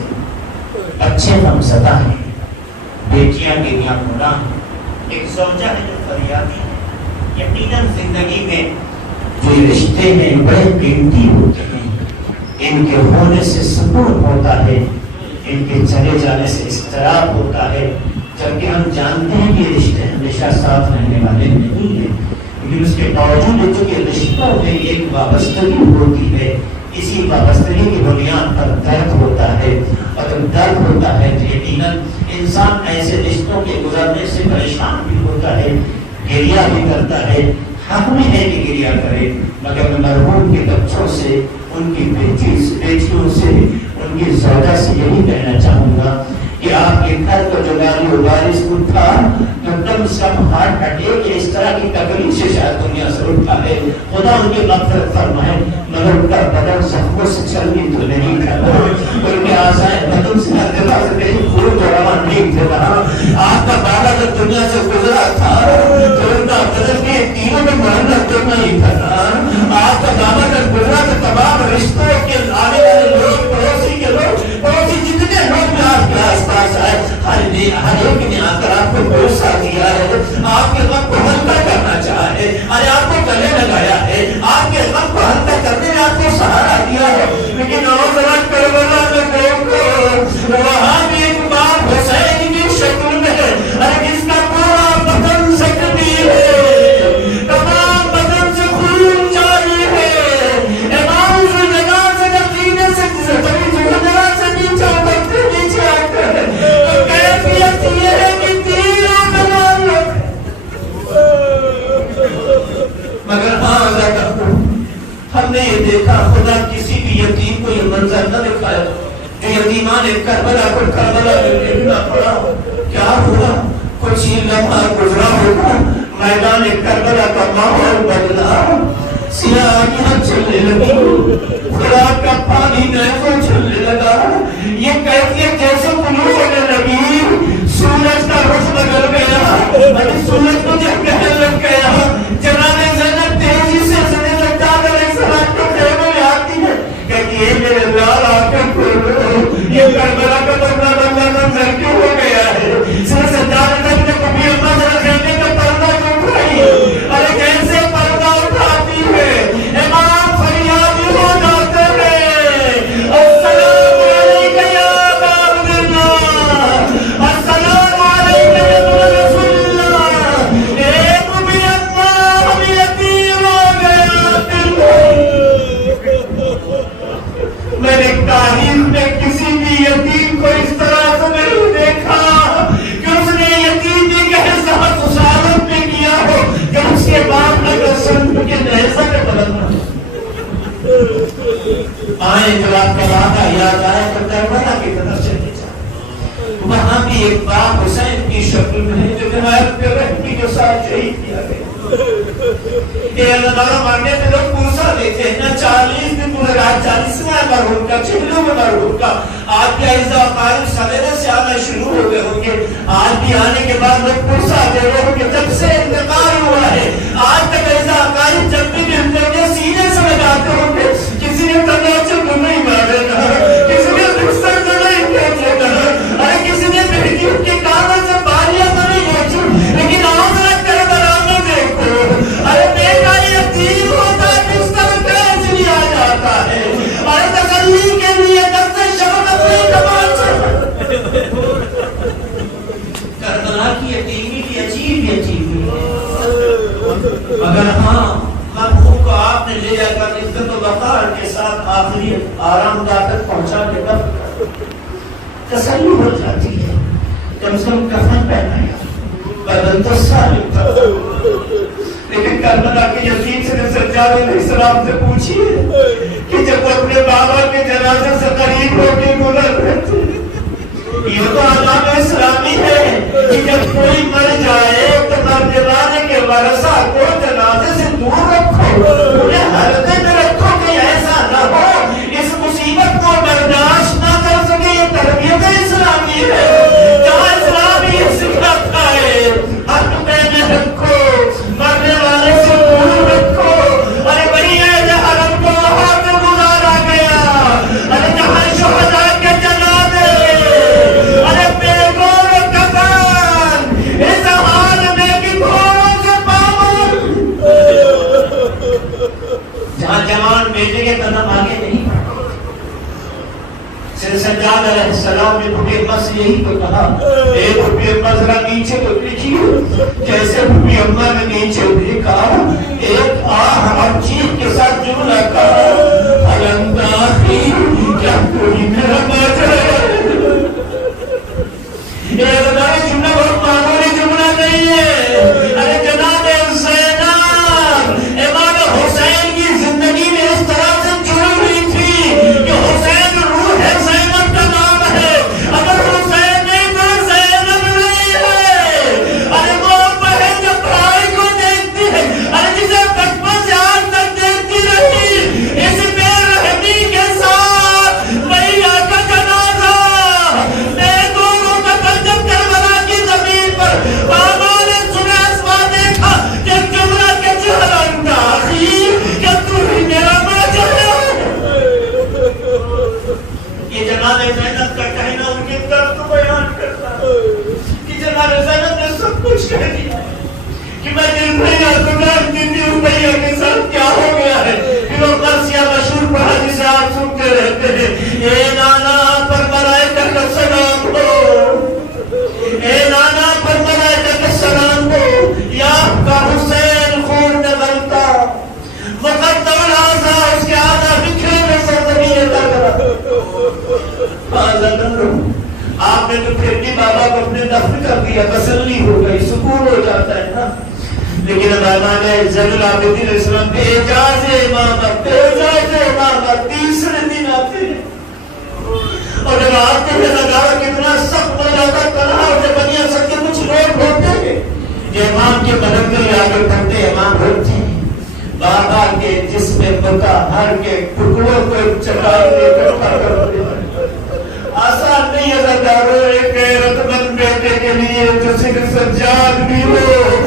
بچے غمزدہ ہیں, بیٹیاں گریاں کھڑا ہیں, ایک زوجہ ہے جو فریادی ہے. یقیناً زندگی میں جو رشتے ہیں بڑے قیمتی ہوتے ہیں, ان کے ہونے سے سکون ہوتا ہے, ان کے چلے جانے سے اضطراب ہوتا ہے, جبکہ ہم جانتے ہیں کہ رشتے ہمیشہ ساتھ رہنے والے نہیں ہیں. لیکن اس کے باوجود جو کہ رشتوں میں ایک وابستگی ہوتی ہے, اسی وابستگی کی بنیاد پر درد ہوتا ہے, اور جب درد ہوتا ہے تو یقیناً انسان ایسے رشتوں کے گزرنے سے پریشان بھی ہوتا ہے, گریہ بھی کرتا ہے. حق میں ہے کہ گریہ کرے, مگر مرحوم کے بچوں سے, ان کی بیٹیوں سے, ان کی زوجہ سے یہی کہنا چاہوں گا کہ آپ کے گھر کو جو گالی و بارش اٹھا تو کم سے کم ہارٹ اٹیک یا اس طرح کی تکلیف سے شاید دنیا سے اٹھا ہے, خدا ان کی مغفرت فرمائے, مگر ان کا بدن زخموں سے چلنی تو نہیں تھا, ان کے آزائے بدن سے ارتبا سے کہیں خون تو روان نہیں تھا. آپ کا بابا جب دنیا سے گزرا تھا تو ان کا بدن کے تینوں میں مرنا تو نہیں تھا. آپ کا بابا جب گزرا تو تمام رشتوں کے آنے والے لوگ, پڑوسی کے لوگ, پڑوسی جتنے لوگ میں آپ کے آس پاس آئے, ہر ایک نے آ کر آپ کو بھروسہ دیا ہے, آپ کے غم کو ہلکا کرنا چاہا ہے, ارے آپ کو گلے لگایا ہے, آپ کے غم کو ہلکا کرنے میں آپ کو سہارا دیا ہے. لیکن وہاں بھی ایک بات حسین کی شکل میں ہے, ارے جس کا پورا بدن زخمی ہے, تمام بدن سے خون جاری ہے, امام سے جگہ سے نتیجے سے جگہ سے نیچے اترتے نیچے آتے ہیں, تو کیفیت یہ ہے کہ تیروں بنا لو. مگر ہم نے یہ دیکھا خدا کسی بھی یتیم کو یہ منظر نہ دکھایا جو یتیمان کربلا کو کربلا میں دیکھنا پڑا. کیا ہوا, کچھ ہی لمحہ گزرا ہوگا, میدان کربلا کا ماحول بدلا, سیاہیاں چلنے لگی, خوراک کا پانی نیزوں چلنے لگا. یہ کیفیت جیسے طلوع ہونے لگی, سورج کا رخ بدل گیا. ابھی سورج کو جب کہنے لگ گیا, جناب زینب تیزی سے زمین لگا کر ایک سلام کو خیمے میں آتی ہے, کہتی ہے میرے لال آ کر کھولو, یہ کربلا کا بندہ بندہ منظر کیوں ہو گیا ہے. سر سجاد تک نے کبھی اپنا ذرا خیمے کا پردہ کیوں اٹھائی, ارے کیسے پردہ اٹھاتی ہے. امام فریادی ہو جاتے ہیں, السلام علیکہ یا ابا عبداللہ, السلام علیکہ یا رسول اللہ. ایک بھی اللہ ہم یتیم ہو گیا دل. میں نے تاریخ میں کسی بھی یتیم کو اس طرح سے نہیں دیکھا کہ اس نے یتیمی کا احساس اس عالم میں کیا ہو کہ اس کے باپ نے قسم کے نیزہ کے بدلنا. آئے جب آپ کا واقعہ یاد آئے تو کربلا کی طرف چلے جائیں. وہاں بھی ایک باپ حسین کی شکل میں ہے جو نہایت بے رحمی کے ساتھ شہید کیا گیا. یہ اللہ ماننے پہ لوگ پوچھا دیتے ہیں نا, 40 دن پورے رات 40واں مرحوم کا, چہلوں میں مرحوم کا. آج بھی عزیزہ قائم سویرے سے آنا شروع ہو گئے ہوں گے. آج بھی آنے کے بعد لوگ پوچھا دے رہے ہوں گے جب سے انتقال ہوا ہے آج تک عزیزہ قائم جب بھی ملتے ہیں سینے سے لگاتے ہوں گے. کسی نے تناچر کو نہیں مارے گا, کسی نے رخصر کو نہیں کھینچے گا, ارے کسی نے بیٹیوں کے کانوں سے بالیاں تو نہیں کھینچی, لیکن آج رکھ کر بنانے دیکھو. ارے بیٹا یتیم ہوتا کس طرح کیسے لیا جاتا ہے, ارے تسلی کے لیے دست شبت اپنی کمال سے. کربلا کی یتیمی بھی عجیب مگر ہاں مرحوم کو آپ نے لے جا کر عزت و وقار کے ساتھ آخری آرام گاہ تک پہنچا کے دفن تسلی ہو جاتی ہے. کم سے کم کفن پہنایا, بدن تو سالم تھا. لیکن کربلا کے یتیم سے سجاد علیہ السلام سے پوچھیے کہ جب وہ اپنے بابا کے جنازے سے قریب ہو کے گزر رہے تھے, یہ تو عالم اسلامی ہے کہ جب کوئی مر جائے تو مرنے والے کے ورثہ کو جنازے سے دور رکھو, انہیں حلقے میں رکھو کہ ایسا نہ ہو اس مصیبت کو برداشت نہ کر سکے. یہ تربیت اسلامی ہے جہاں اسلامی سکھاتا ہے حلقے میں رکھو, مرنے والے سے دور رکھو. ارے بھائی جہاں رب کو وہاں پہ گزارا گیا, ارے جہاں شہداء کے جنازے, ارے بے گور کفن اس حال میں کہ گھوڑوں سے پامن, جہاں جوان بیٹے کے قدم آگے نہیں بڑھا. سجاد علیہ السلام نے بھوٹی اماں سے یہی تو کہا, اے بھوٹی اماں ذرا نیچے تو دیکھیے. جیسے بھوٹی اماں نے نیچے دیکھا, ایک آہ اور چیخ کے ساتھ جملہ کہا, النداخی کیا کوئی میرا باچا ہے. یہ جملہ بہت معمولی جملہ نہیں ہے. ارے جناب زینب امام حسین کی زندگی میں اس طرح سے جڑی ہوئی تھی کہ حسین روح ہے, زینب کا نام ہے. اگر حسین نہیں تو زینب نہیں ہے. ارے وہ بہن جو بھائی کو دیکھتی ہے, ارے جسے بچپن سے آج تک دیکھتی رہی, اس بے رحمی کے ساتھ وہی آقا جنازہ بے گوروں کا ترجم کربلا کی زمین پر بابا نے سنا اسوا دیکھا کہ جملہ کے چہرہ انداخی کہ تو ہی میرا باچا ہے. یہ جناب زینب کا کہنا ان کے درد کو بیان کرتا ہے کہ جناب زینب نے سب کچھ کہہ دیا کہ میں دل میں یادگار دیتی ہوں بھیا کے ساتھ کیا ہو گیا ہے. پھر وہ قرصیہ مشہور پڑھا جسے آپ سنتے رہتے ہیں, اے نانا پر ملائکہ کا سلام ہو, اے نانا پر ملائکہ کا سلام ہو, یا کا حسین خون میں بنتا وقت دوڑا اس کے آدھا بکھرے میں سرزمین کربلا. آپ نے تو پھر بھی بابا کو اپنے دفن کر دیا, تسلی ہو گئی, سکون ہو جاتا ہے نا. لیکن بابا نے زین العابدین علیہ السلام پہ اعجاز امامت تیسرے دن آتے ہیں, اور جب آتے ہیں نظارہ کتنا سخت ہو جاتا, تنہا ہوتے بنیا سکتے کچھ لوگ ہوتے ہیں جو امام کے مدد کے لیے آگے کرتے, امام ہوتے ہیں. بابا کے جسم مطہر کے ٹکڑوں کو چٹائی میں اکٹھا کرتے ہیں. آسان نہیں ہے زدارو ایک غیرت مند بیٹے کے لیے جو صرف سجاد بھی ہو